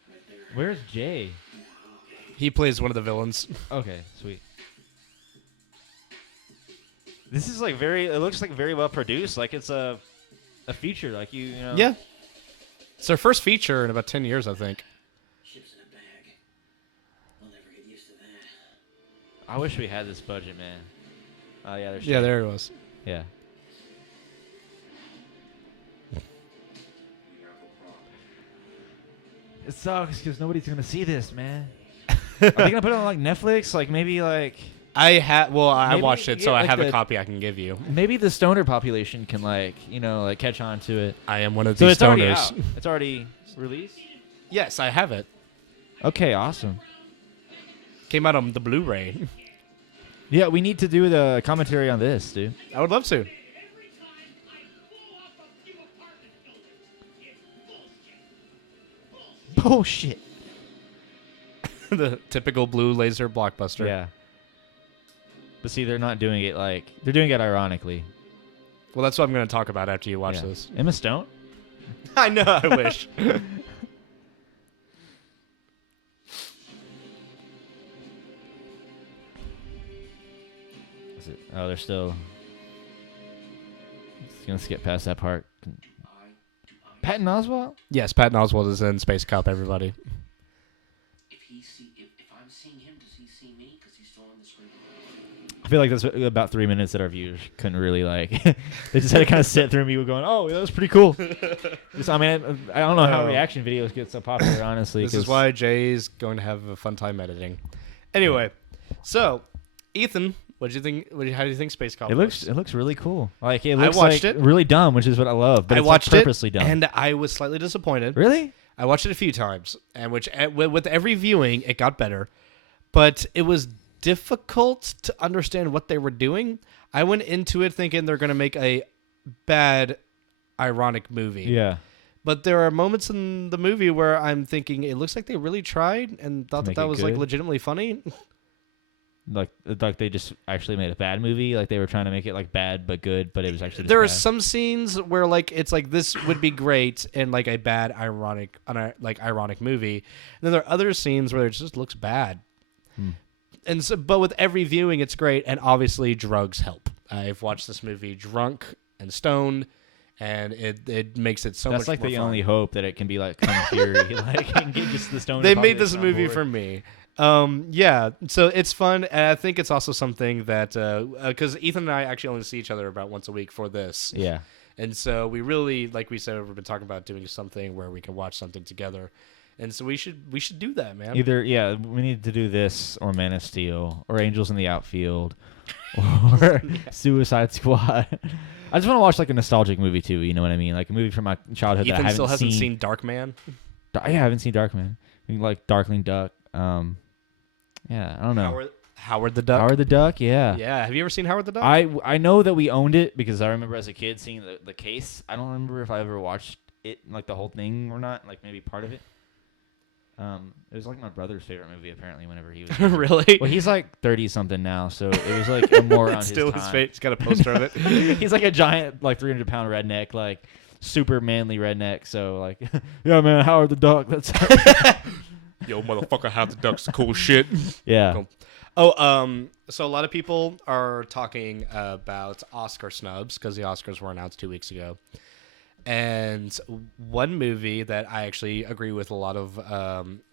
right there. Where's Jay? Yeah, okay. He plays one of the villains. Okay, sweet. This is like it looks like very well produced. Like it's a feature. Like you know. Yeah. It's their first feature in about 10 years, I think. Ships in a bag. I'll never get used to that. I wish we had this budget, man. Oh yeah, there's Yeah, Jay. there it was. Yeah. It sucks because nobody's gonna see this, man. Are they gonna put it on like Netflix? Like maybe like I Maybe watched it, so get, I like, have a the- copy I can give you. maybe the stoner population can like like catch on to it. I am one of So these it's already stoners. out. It's already released. Yes, I have it. Okay, awesome. Came out on the Blu-ray. Yeah, we need to do the commentary on this, dude. I would love to. Every time I blow up a few apartment buildings, it's bullshit. Bullshit. The typical blue laser blockbuster. Yeah. But see, they're not doing it like they're doing it ironically. Well, that's what I'm going to talk about after you watch Yeah. this. Emma Stone. I know. I wish. Is it? Oh, they're still. Just gonna skip past that part. Patton Oswalt. Yes, Patton Oswalt is in Space Cop. Everybody. If I'm seeing him, does he see me? Because he's still on the screen. I feel like that's about 3 minutes that our viewers couldn't really like. They just had to kind of sit through me going, "Oh, that was pretty cool." Just, I mean, I don't know how Oh. reaction videos get so popular, honestly. This is 'cause- why Jay's going to have a fun time editing. Anyway, so Ethan, what do you think? How do you think Space Cop? it looks really cool. Like it I looks watched like it. really dumb, which is what I love. But I it's like watched purposely it, dumb. and I was slightly disappointed. Really? I watched it a few times, and with every viewing, it got better. But it was difficult to understand what they were doing. I went into it thinking they're going to make a bad, ironic movie. Yeah. But there are moments in the movie where I'm thinking it looks like they really tried and thought make that it was like good? legitimately funny. Like they just actually made a bad movie. Like they were trying to make it like bad but good, but it was actually just There are bad. some scenes where like it's like this would be great in like a bad ironic movie. And then there are other scenes where it just looks bad. And so, but with every viewing, it's great, and obviously drugs help. I've watched this movie drunk and stoned, and it makes it so That's much like more the fun. only hope that it can be like Kung Fury, like and get just the stoner. They made this population on movie board. for me. Yeah, so it's fun, and I think it's also something that because Ethan and I actually only see each other about once a week for this, Yeah. and so we really, like we said, we've been talking about doing something where we can watch something together, and so we should do that, man. Either we need to do this or Man of Steel or Angels in the Outfield or Suicide Squad. I just want to watch like a nostalgic movie too. You know what I mean? Like a movie from my childhood that I Ethan haven't still hasn't seen. seen Darkman. Yeah, I haven't seen Darkman. Like Darkling Duck. Yeah, I don't know. Howard the Duck. Howard the Duck. Yeah. Yeah, have you ever seen Howard the Duck? I know that we owned it because I remember as a kid seeing the case. I don't remember if I ever watched it like the whole thing or not. Like maybe part of it. It was like my brother's favorite movie apparently. Whenever he was younger. Really? Well, he's like 30 something now, so it was like a more on Still his his time. face. He's got a poster of it. He's like a giant, like 300-pound redneck, like super manly redneck. So like, yeah, man, Howard the Duck. That's Yo, motherfucker, Howard the Duck's cool shit. yeah. Cool. Oh, so a lot of people are talking about Oscar snubs because the Oscars were announced 2 weeks ago. And one movie that I actually agree with a lot of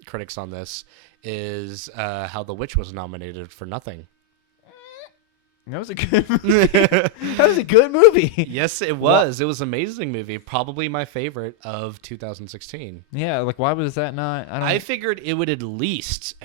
critics on this is how The Witch was nominated for nothing. That was a good movie. That was a good movie. Yes, it was. It was an amazing movie. Probably my favorite of 2016. Yeah, like why was that not? I don't. I figured it would at least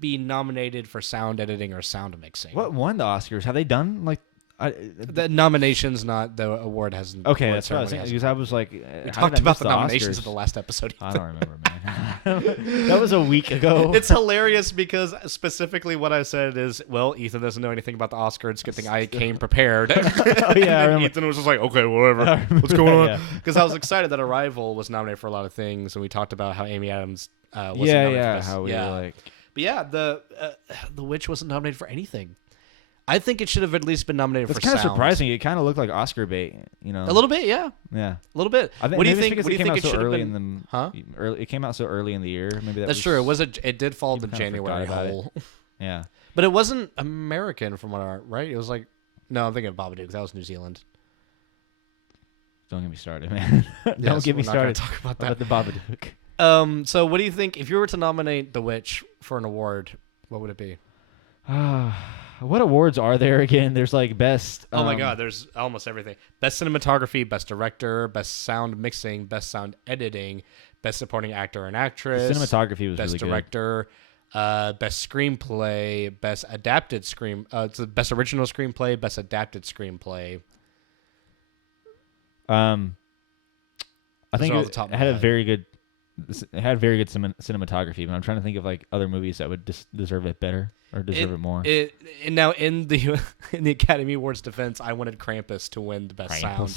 be nominated for sound editing or sound mixing. What won the Oscars? Have they done like? The nominations, not the award hasn't. Okay, award that's what I was ceremony thinking. hasn't. Because I was like, We talked about the nominations at the last episode. I don't remember, man. That was a week ago. It's hilarious because specifically what I said is, well, Ethan doesn't know anything about the Oscars. Good thing I came prepared. Oh yeah, I remember. Ethan was just like, okay, whatever. I remember What's going on? that, Because I was excited that Arrival was nominated for a lot of things, and we talked about how Amy Adams wasn't Yeah, nominated for yeah. this. How we yeah. were like. But yeah, the Witch wasn't nominated for anything. I think it should have at least been nominated It's for kind of sound. surprising. It kind of looked like Oscar bait, you know. A little bit, yeah. Yeah. A little bit. I think, What do you maybe think? it's What do you because think it it should came out so have early been? in the Huh? It came out so early in the year. Maybe That's true. It did fall into People kinda January forgot about it. hole. Yeah. But it wasn't American from what I right? It was like no, I'm thinking of Babadook. That was New Zealand. Don't get me started, man. Don't Yes, get me we're not gonna started. talk about that. About the Babadook. So what do you think if you were to nominate The Witch for an award, what would it be? What awards are there again? There's like best. Oh my god, there's almost everything. Best cinematography, best director, best sound mixing, best sound editing, best supporting actor and actress. cinematography was best really good. director, best screenplay, best adapted it's the best original screenplay, best adapted screenplay. I think are all it, the top of it my had a head. very good. It had very good cinematography, but I'm trying to think of like other movies that would deserve it better or deserve it more. And now in the in the Academy Awards defense, I wanted Krampus to win the best sound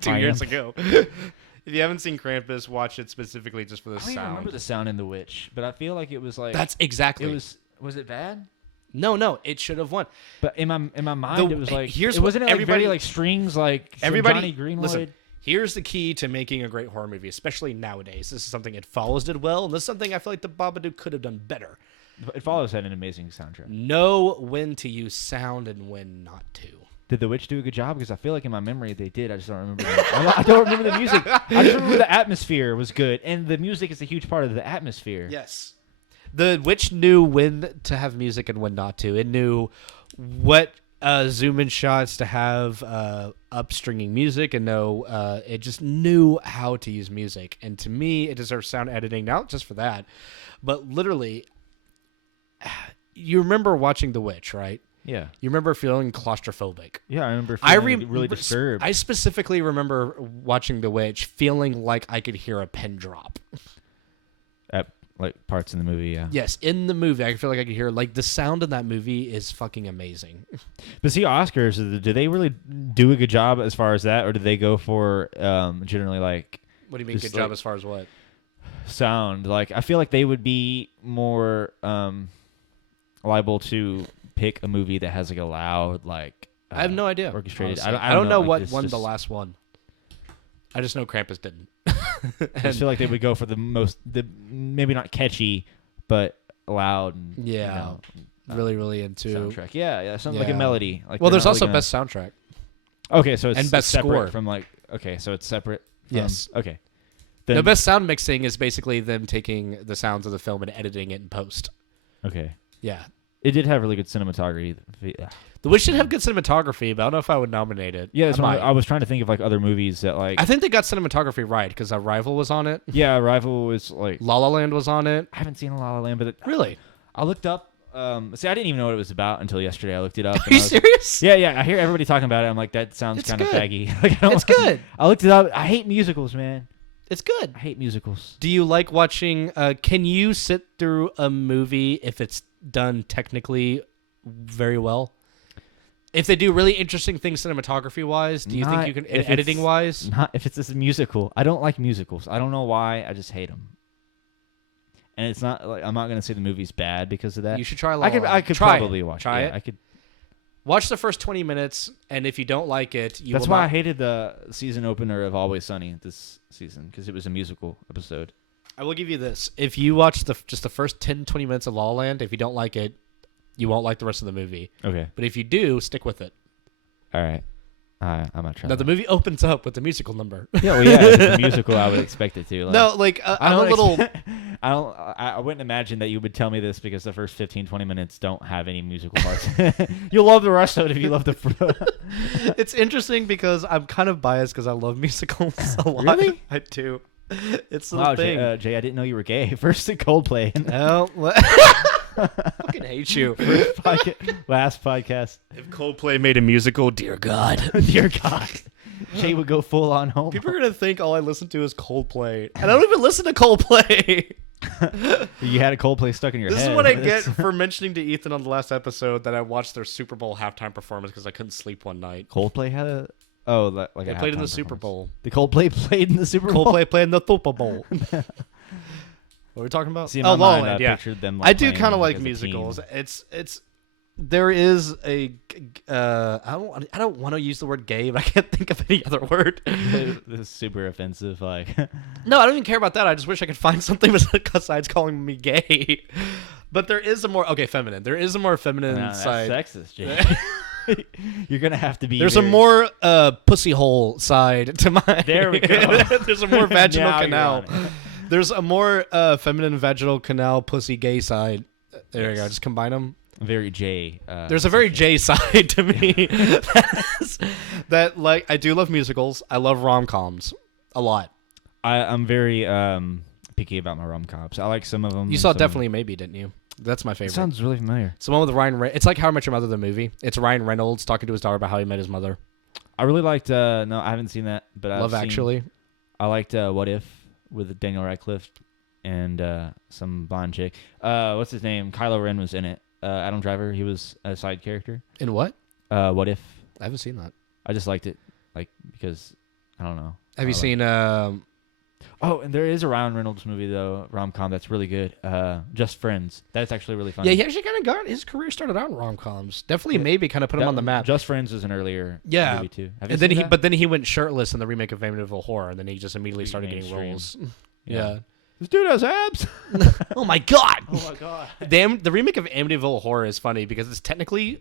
2 years ago. If you haven't seen Krampus, watch it specifically just for the I don't even remember sound. the sound in The Witch, but I feel like it was like That's exactly. it was. Was it bad? No, it should have won. But in my mind, it was like here's it what wasn't it like everybody- very like strings like some Everybody, Johnny Greenwood. listen. Here's the key to making a great horror movie, especially nowadays. This is something It Follows did well, and this is something I feel like the Babadook could have done better. It Follows had an amazing soundtrack. Know when to use sound and when not to. Did The Witch do a good job? Because I feel like in my memory they did. I just don't remember. I don't remember the music. I just remember the atmosphere was good, and the music is a huge part of the atmosphere. Yes. The Witch knew when to have music and when not to. It knew what zoom in shots to have upstringing music, and it just knew how to use music. And to me, it deserves sound editing, not just for that, but literally, you remember watching The Witch, right? Yeah. You remember feeling claustrophobic. Yeah, I remember I feeling really disturbed. I specifically remember watching The Witch feeling like I could hear a pin drop. At like parts in the movie, yeah. Yes, in the movie, I feel like I could hear like the sound in that movie is fucking amazing. But see, Oscars, do they really do a good job as far as that, or do they go for generally like What do you mean Just good job like- as far as what? sound? Like I feel like they would be more liable to pick a movie that has like a loud like. I have no idea. Orchestrated. honestly. I don't know like, what it's won just- the last one. I just know Krampus didn't. I just feel like they would go for the maybe not catchy, but loud. And, Yeah. Really, really into. soundtrack. Yeah, something like a Yeah. melody. Like Well, they're there's not also really best soundtrack. Okay, so it's and best separate score. from like. Okay, so it's separate. From, Yes. Okay. The best sound mixing is basically them taking the sounds of the film and editing it in post. Okay. Yeah. It did have really good cinematography. The Witch should have good cinematography, but I don't know if I would nominate it. Yeah, that's I why might. I was trying to think of like other movies that like. I think they got cinematography right because Arrival was on it. Yeah, Arrival was like. La La Land was on it. I haven't seen La La Land, but Really? I looked up. See, I didn't even know what it was about until yesterday. I looked it up. Are and you I was- serious? Yeah. I hear everybody talking about it. I'm like, that sounds It's kind of good. faggy. Like, I don't It's like- good. I looked it up. I hate musicals, man. It's good. I hate musicals. Do you like watching? Can you sit through a movie if it's done technically very well? If they do really interesting things cinematography wise, do you think Not you can? if Editing it's- wise, Not if it's a musical. I don't like musicals. I don't know why. I just hate them. And it's not like I'm not gonna say the movie's bad because of that. you should try. La I could La Land. I could Try probably it. watch Try it. it. Yeah, I could. Watch the first 20 minutes, and if you don't like it, you That's will why not. I hated the season opener of Always Sunny this season because it was a musical episode. I will give you this: if you watch just the first 10, 20 minutes of La La Land, if you don't like it, you won't like the rest of the movie. Okay. But if you do, stick with it. All right. I'm not trying. Now the movie opens up with the musical number. Yeah, well, yeah. If it's a musical, I would expect it to. Like, No, like I I'm a don't little. I wouldn't imagine that you would tell me this because the first 15, 20 minutes don't have any musical parts. You'll love the rest of it if you love the. It's interesting because I'm kind of biased because I love musicals a lot. Really? I do. It's the Wow, thing. Jay, I didn't know you were gay. First the Coldplay. Well, fucking hate you. Last podcast. If Coldplay made a musical, dear God. Dear God. Jay would go full on home. People are going to think all I listen to is Coldplay. And I don't even listen to Coldplay. You had a Coldplay stuck in your This head. is what I get for mentioning to Ethan on the last episode that I watched their Super Bowl halftime performance because I couldn't sleep one night. Coldplay had a. Oh, like They a played in the halftime Super performance. Bowl. The Coldplay played in the Super Bowl. Coldplay played in the Super Bowl. What are we talking about? See, in oh, my La La mind, Land, I yeah. pictured them, I do playing, kind of like as a musicals. team. It's there is a I don't want to use the word gay, but I can't think of any other word. This is super offensive. Like, No, I don't even care about that. I just wish I could find something besides calling me gay. But there is a more feminine. There is a more feminine that's side. sexist, Jay. You're gonna have to be. There's a more pussy hole side to my. There we go. There's a more vaginal Now you're canal. on it. There's a more feminine vaginal canal pussy gay side. There you go. Just combine them. very Jay. There's a very J side to me. that like I do love musicals. I love rom-coms a lot. I'm very picky about my rom-coms. I like some of them. You saw Definitely Maybe, didn't you? That's my It favorite. sounds really familiar. It's the one with Ryan. It's like How I Met Your Mother, the movie. It's Ryan Reynolds talking to his daughter about how he met his mother. I really liked. No, I haven't seen that, but Love Actually. I liked What If with Daniel Radcliffe and some blonde chick. What's his name? Kylo Ren was in it. Adam Driver. He was a side character. In what? What If? I haven't seen that. I just liked it, like because I don't know. Have you seen? Oh, and there is a Ryan Reynolds movie though, rom-com that's really good. Just Friends. That's actually really funny. Yeah, he actually kind of got his career started out in rom-coms. Definitely Maybe kind of put him on the map. Just Friends was an earlier Yeah. movie too. Have you And then seen that? but then he went shirtless in the remake of Amityville Horror, and then he just immediately started getting Mainstream. roles. Yeah. Yeah. This dude has abs. Oh my god. Oh my god. Damn, the remake of Amityville Horror is funny because it's a technically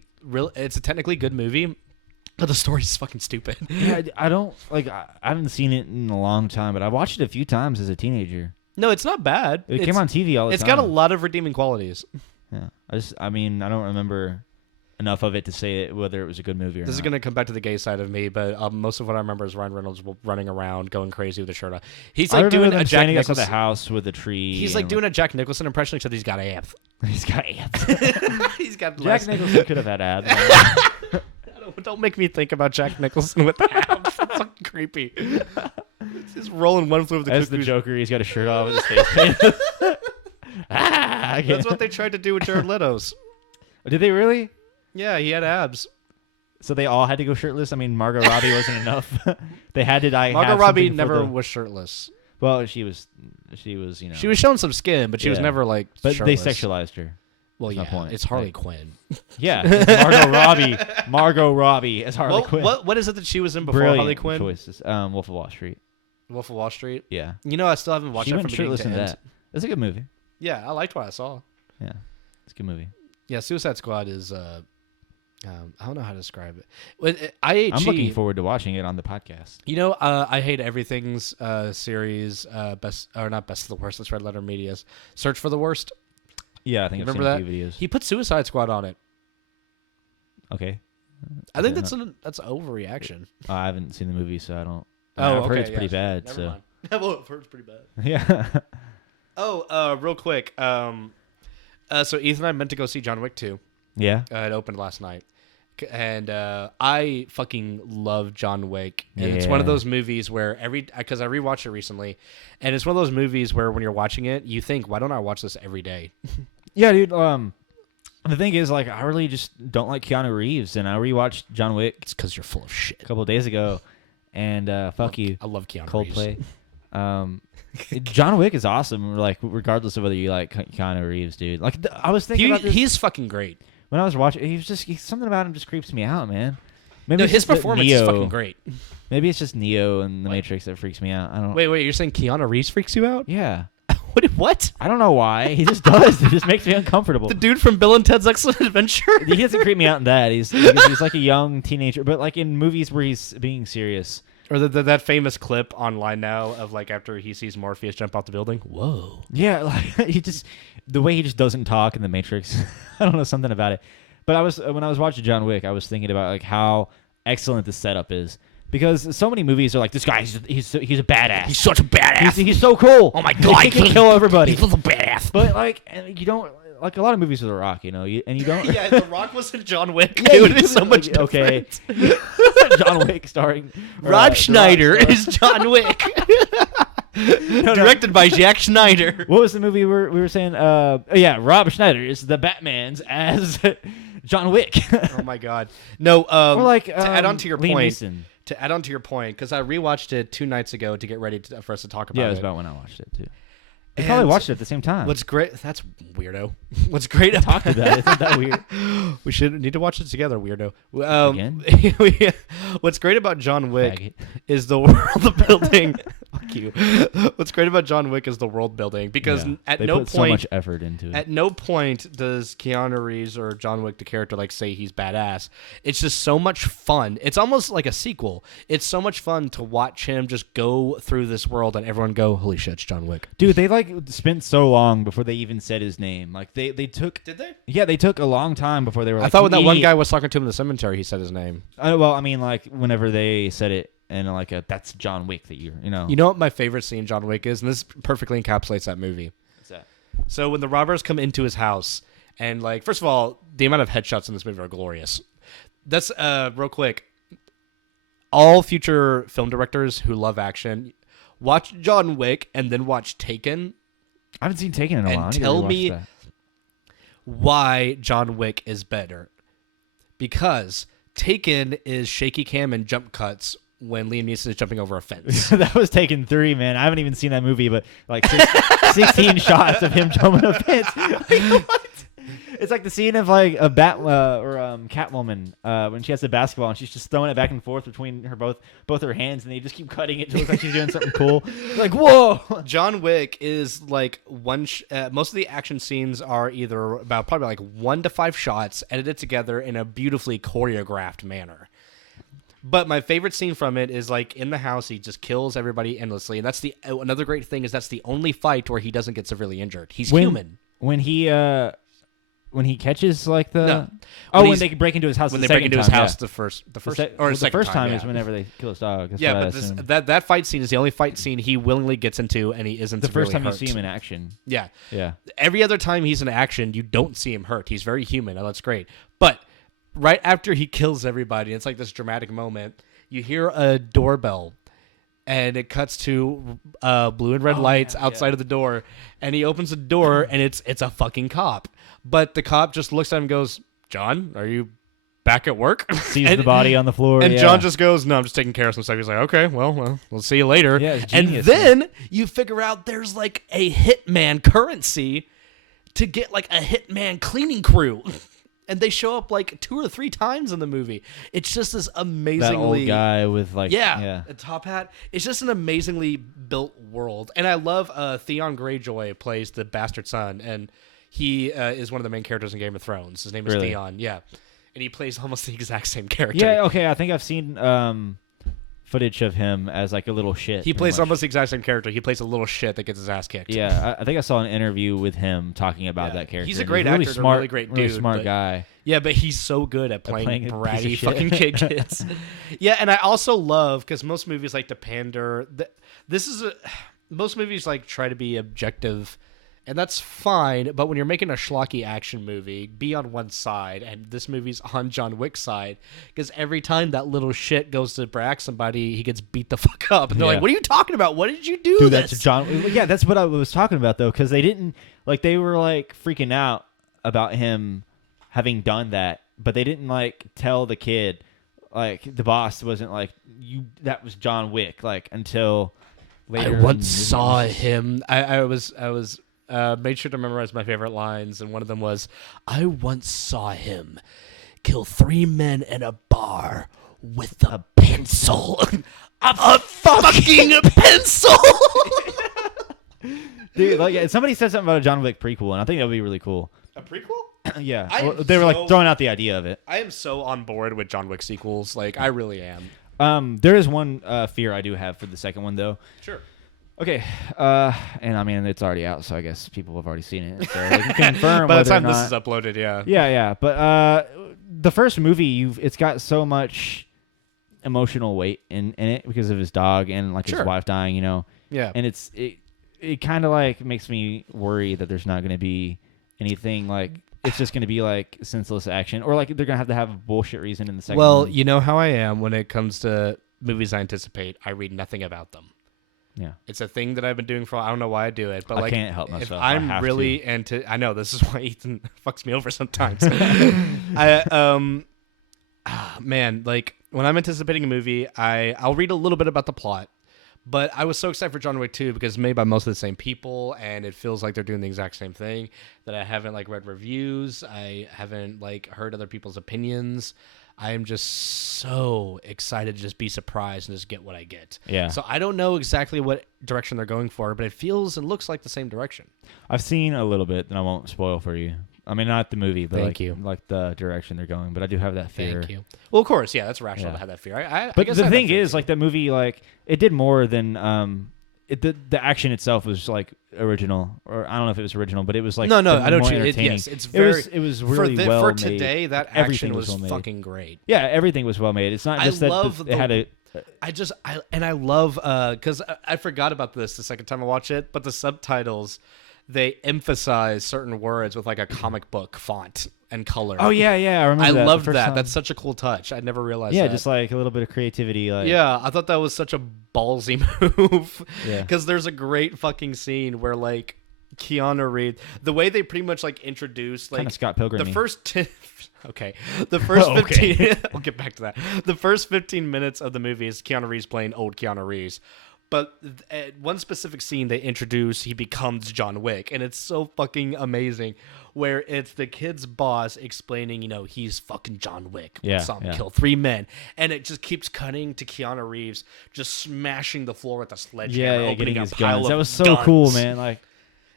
good movie, but the story's fucking stupid. Yeah, I don't like. I haven't seen it in a long time, but I watched it a few times as a teenager. No, it's not bad. It came on TV all the It's time. got a lot of redeeming qualities. Yeah, I mean, I don't remember enough of it to say whether it was a good movie or This not. is gonna come back to the gay side of me, but most of what I remember is Ryan Reynolds running around, going crazy with a shirt on. He's I like remember doing them a Jack standing outside Nicholson. the house with a tree. He's like doing a Jack Nicholson impression, except he's got abs. He's got abs. He's got Jack less. Nicholson could have had abs. Don't make me think about Jack Nicholson with abs. That's fucking creepy. It's just rolling one flew with the As the cuckoo's. Joker, he's got a shirt off with his face painted. That's what they tried to do with Jared Leto's. Did they really? Yeah, he had abs. So they all had to go shirtless. I mean, Margot Robbie wasn't enough. They had to die. Margot Robbie never was shirtless. Well, she was, you know. She was showing some skin, but she was Yeah. never like. But shirtless. they sexualized her. Well, That's my yeah, point. it's Harley Like- Quinn. Yeah, it's Margot Robbie. Margot Robbie as Harley Quinn. What is it that she was in before Brilliant Harley Quinn? choices. Wolf of Wall Street. Wolf of Wall Street. Yeah, You know, I still haven't watched she that went from beginning shirtless to in end. that. It's a good movie. Yeah, I liked what I saw. Yeah, it's a good movie. Yeah, Suicide Squad is. I don't know how to describe it. IHG. I'm looking forward to watching it on the podcast. You know, I Hate Everything's series, best or not best of the worst. It's Red Letter Media's Search for the Worst. Yeah, I think I've Remember seen that? a few videos. He put Suicide Squad on it. Okay. I think Yeah, that's an overreaction. I haven't seen the movie, so I don't. Oh, I've heard okay, it's pretty yeah, bad. Never So mind. Well, I've heard it's pretty bad. yeah. Oh, real quick. So Ethan and I meant to go see John Wick 2. Yeah. It opened last night. And I fucking love John Wick. And it's one of Yeah. those movies where because I rewatched it recently, and it's one of those movies where when you're watching it, you think, why don't I watch this every day? Yeah, dude. The thing is, like, I really just don't like Keanu Reeves, and I rewatched John Wick It's because you're full of shit. a couple of days ago, and fuck you, I love Keanu Coldplay. Reeves. John Wick is awesome, like regardless of whether you like Keanu Reeves, dude. Like I was thinking about this He's fucking great. when I was watching. Something about him just creeps me out, man. Maybe No, it's his just that performance is Neo- fucking great. Maybe it's just Neo and the Matrix that freaks me out. I don't. Wait, you're saying Keanu Reeves freaks you out? Yeah, What? I don't know why. He just does. It just makes me uncomfortable. The dude from Bill and Ted's Excellent Adventure? He doesn't creep me out in that. He's like a young teenager, but like in movies where he's being serious. Or that famous clip online now of like after he sees Morpheus jump off the building. Whoa. Yeah, like the way he just doesn't talk in the Matrix. I don't know, something about it. But when I was watching John Wick, I was thinking about like how excellent the setup is, because so many movies are like, this guy he's a badass. He's such a badass. He's so cool. Oh my God. he can kill everybody. He's a badass. But like you don't like a lot of movies with The Rock, you know, and you don't. Yeah, The Rock was in John Wick. Yeah, It would you be could- so much okay. different. John Wick starring Rob The Schneider Rock is John Wick. Directed by Jack Schneider. What was the movie we were saying? Yeah, Rob Schneider is the Batman's as John Wick. Oh my God. No, Or like to add on to your Liam point. Neeson. To add on to your point, because I rewatched it 2 nights ago to get ready for us to talk about Yeah, it it. was about when I watched it too. We And probably watched it at the same time. What's great? That's weirdo. What's great about Talk to that? Isn't that weird? We should need to watch it together, weirdo. Again? What's great about John Wick Faggot. is the world building. Fuck you. What's great about John Wick is the world building, because Yeah, at they no put point so much effort into it. at no point does Keanu Reeves or John Wick the character like say he's badass. It's just so much fun. It's almost like a sequel. It's so much fun to watch him just go through this world and everyone go, "Holy shit, it's John Wick." Dude, they like spent so long before they even said his name. Like they took. Did they? Yeah, they took a long time before they were. I Like, thought when that one "Idiot." guy was talking to him in the cemetery, he said his name. Well, I mean, like whenever they said it, and like that's John Wick that you know. You know what my favorite scene in John Wick is, and this perfectly encapsulates that movie. What's that? So when the robbers come into his house, and like, first of all, the amount of headshots in this movie are glorious. That's real quick. All future film directors who love action, watch John Wick and then watch Taken, I haven't seen Taken in a and while. I need to tell rewatch me that. why John Wick is better. Because Taken is shaky cam and jump cuts when Liam Neeson is jumping over a fence. That was Taken 3, man. I haven't even seen that movie, but like 16 shots of him jumping a fence. Like, what? It's like the scene of like a Catwoman when she has the basketball and she's just throwing it back and forth between her both her hands, and they just keep cutting it to look like she's doing something cool. Like, whoa! John Wick is like most of the action scenes are either about probably like 1 to 5 shots edited together in a beautifully choreographed manner. But my favorite scene from it is like in the house, he just kills everybody endlessly, and that's another great thing is that's the only fight where he doesn't get severely injured. He's human. When he catches like the No. when they break into his house When the they break second into his time, house yeah. the first The second first time yeah. is whenever they kill his dog. That's Yeah, what I but assume. that fight scene is the only fight scene he willingly gets into, and he isn't the first severely time hurt. you see him in action. Yeah. Yeah. Every other time he's in action, you don't see him hurt. He's very human, and that's great. But right after he kills everybody, it's like this dramatic moment. You hear a doorbell, and it cuts to blue and red lights outside of the door, and he opens the door, and it's a fucking cop. But the cop just looks at him and goes, "John, are you back at work?" Sees And- the body on the floor. And yeah. John just goes, "No, I'm just taking care of some stuff." He's like, "Okay, well, we'll see you later." Yeah, it's and genius, then you figure out there's like a hitman currency to get like a hitman cleaning crew. And they show up like 2 or 3 times in the movie. It's just this amazingly that old guy with like a top hat. It's just an amazingly built world. And I love Theon Greyjoy plays the bastard son, and he is one of the main characters in Game of Thrones. His name is Really? Theon, yeah. And he plays almost the exact same character. Yeah, okay. I think I've seen footage of him as like a little shit. He pretty plays much. almost the exact same character. He plays a little shit that gets his ass kicked. Yeah, I think I saw an interview with him talking about Yeah. that character. He's a and great really actor and a smart, really great really dude, smart but- guy. Yeah, but he's so good at playing playing a piece of bratty shit. fucking kids. Yeah, and I also love, because most movies like to pander. Most movies like try to be objective, and that's fine. But when you're making a schlocky action movie, be on one side, and this movie's on John Wick's side, because every time that little shit goes to brag somebody, he gets beat the fuck up, and they're Yeah. like, "What are you talking about? What did you do?" Dude, this? that's John. Yeah, that's what I was talking about though, because they didn't like they were like freaking out about him having done that, but they didn't like tell the kid, like the boss wasn't like that was John Wick like until later. I in once the saw movie. him. I was made sure to memorize my favorite lines, and one of them was, "I once saw him kill 3 men in a bar with a pencil." a fucking pencil. Dude, like yeah, somebody said something about a John Wick prequel, and I think that would be really cool. A prequel? Yeah, I am well, they were like so- throwing out the idea of it. I am so on board with John Wick sequels. Like, I really am. There is one fear I do have for the second one though. Sure. Okay, and I mean it's already out, so I guess people have already seen it. So they can confirm By the whether or time this not- is uploaded, yeah. Yeah. But the first movie, it's got so much emotional weight in it because of his dog and like Sure. his wife dying, Yeah. and it kind of like makes me worry that there's not going to be anything like it's just going to be like senseless action, or like they're going to have a bullshit reason in the second Well, one. you know how I am when it comes to movies I anticipate. I read nothing about them. Yeah. It's a thing that I've been doing for. I don't know why I do it, but I like can't help if myself. I I'm have really I know this is why Ethan fucks me over sometimes. Man, like when I'm anticipating a movie, I'll read a little bit about the plot. But I was so excited for John Wick 2 because it's made by most of the same people, and it feels like they're doing the exact same thing. That I haven't like read reviews, I haven't like heard other people's opinions. I am just so excited to just be surprised and just get what I get. Yeah. So I don't know exactly what direction they're going for, but it feels and looks like the same direction. I've seen a little bit, and I won't spoil for you. I mean, not the movie, but Thank like, you. like the direction they're going. But I do have that fear. Thank you. Well, of course, yeah, that's rational Yeah. to have that fear. I But guess the I have that thing fear is, too. like that movie, like it did more than the action itself was like original, or I don't know if it was original, but it was like no, the I don't. more It, entertaining. yes, it's very. it was really well for made. today. That Everything action was well made. fucking great. Yeah, everything was well made. It's not I just that love it the- had a. I love because I forgot about this the second time I watched it, but the subtitles they emphasize certain words with like a comic book font and color. Oh yeah, I remember. I that. The loved first that. time. That's such a cool touch. I never realized. yeah, that. just like a little bit of creativity. Like Yeah, I thought that was such a ballsy move. Yeah. Because there's a great fucking scene where like Keanu Reeves, the way they pretty much like introduce like Kinda Scott Pilgrim-y. the first 10 okay, the first Okay. 15 I'll get back to that. The first 15 minutes of the movie is Keanu Reeves playing old Keanu Reeves. But at one specific scene they introduce, he becomes John Wick, and it's so fucking amazing. Where it's the kid's boss explaining, he's fucking John Wick. Yeah, Saw him yeah. kill 3 men, and it just keeps cutting to Keanu Reeves just smashing the floor with a sledgehammer, yeah, opening getting a his pile guns. of That was so guns. cool, man. Like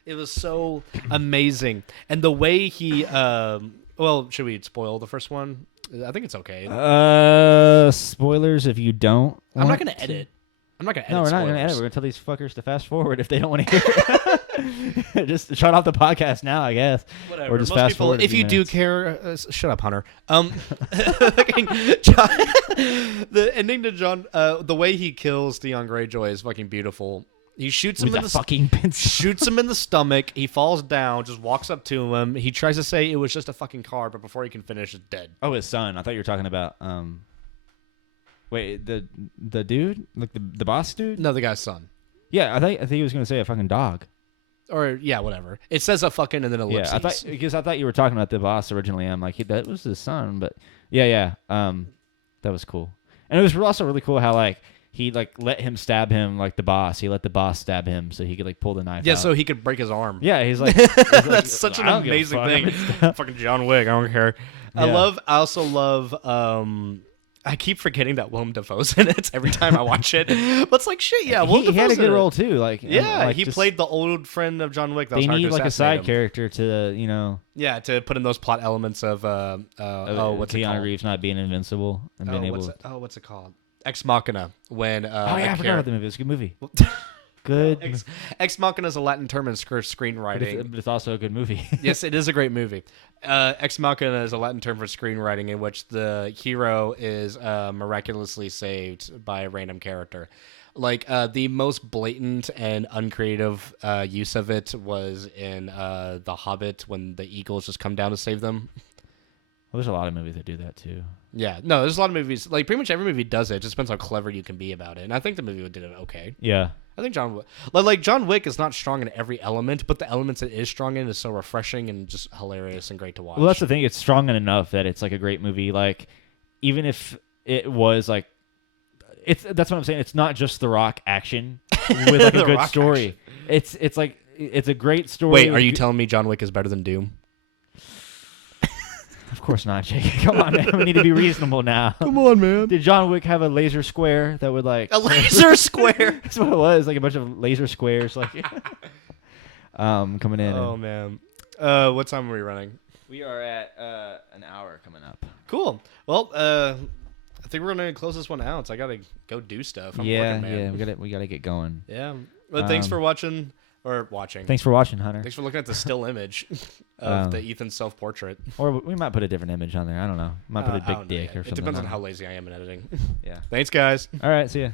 It was so amazing, and the way he, well, should we spoil the first one? I think it's okay. spoilers if you don't. I'm not want gonna to. edit. I'm not gonna edit. No, we're not going to edit. We're going to tell these fuckers to fast forward if they don't want to hear it. Just shut off the podcast now, I guess. Whatever. Or just Most fast people, forward. a if few you do minutes. care, shut up, Hunter. Fucking the ending to John, the way he kills Theon Greyjoy is fucking beautiful. He shoots him with in the the fucking pencil. shoots him in the stomach. He falls down, just walks up to him. He tries to say it was just a fucking car, but before he can finish, it's dead. Oh, his son. I thought you were talking about. Wait, the dude, like the boss dude. No, the guy's son. Yeah, I think he was going to say a fucking dog. Or yeah, whatever. It says a fucking and then ellipses. Yeah, I thought you were talking about the boss originally. I'm like, that was his son, but yeah. That was cool, and it was also really cool how like he like let him stab him like the boss. He let the boss stab him so he could like pull the knife. Yeah, out. so he could break his arm. yeah, he's like, That's such an "I don't give a amazing fuck." thing. Fucking John Wick. I don't care. I Yeah. also love. I keep forgetting that Willem Dafoe's in it every time I watch it. But it's like shit. Yeah, Willem he had a Dafoe's in good it. role too. Like Yeah, like, he just- played the old friend of John Wick. That They was hard need to like a assassinate side him. character to Yeah, to put in those plot elements of what's it Keanu called? Reeves not being invincible and being able. What's it called? Ex Machina. When Oh yeah, I forgot about the movie. It's a good movie. Good, Ex Machina is a Latin term in but screenwriting. it's also a good movie. Yes, it is a great movie. Ex Machina is a Latin term for screenwriting in which the hero is miraculously saved by a random character. Like the most blatant and uncreative use of it was in The Hobbit when the eagles just come down to save them. Well, there's a lot of movies that do that too. Yeah, no, there's a lot of movies. Like pretty much every movie does it. It just depends how clever you can be about it. And I think the movie did it okay. Yeah. I think John Wick is not strong in every element, but the elements it is strong in is so refreshing and just hilarious and great to watch. Well, that's the thing. It's strong enough that it's like a great movie. Like, even if it was like, that's what I'm saying. It's not just The Rock action with like a The good Rock story. It's like it's a great story. Wait, are with you good- telling me John Wick is better than Doom? Of course not, Jake. Come on, man. We need to be reasonable now. Come on, man. Did John Wick have a laser square that would like? A laser square. That's what it was. Like a bunch of laser squares, like coming in. Oh and- man. What time are we running? We are at an hour coming up. Cool. Well, I think we're gonna close this one out. So I gotta go do stuff. I'm Yeah, working, man. yeah. We gotta get going. Yeah. But thanks for watching. Thanks for watching, Hunter. Thanks for looking at the still image of the Ethan self-portrait. Or we might put a different image on there. I don't know. Might put a I big don't know dick yet. or something. It depends I on don't how know. lazy I am in editing. Yeah. Thanks, guys. All right. See ya.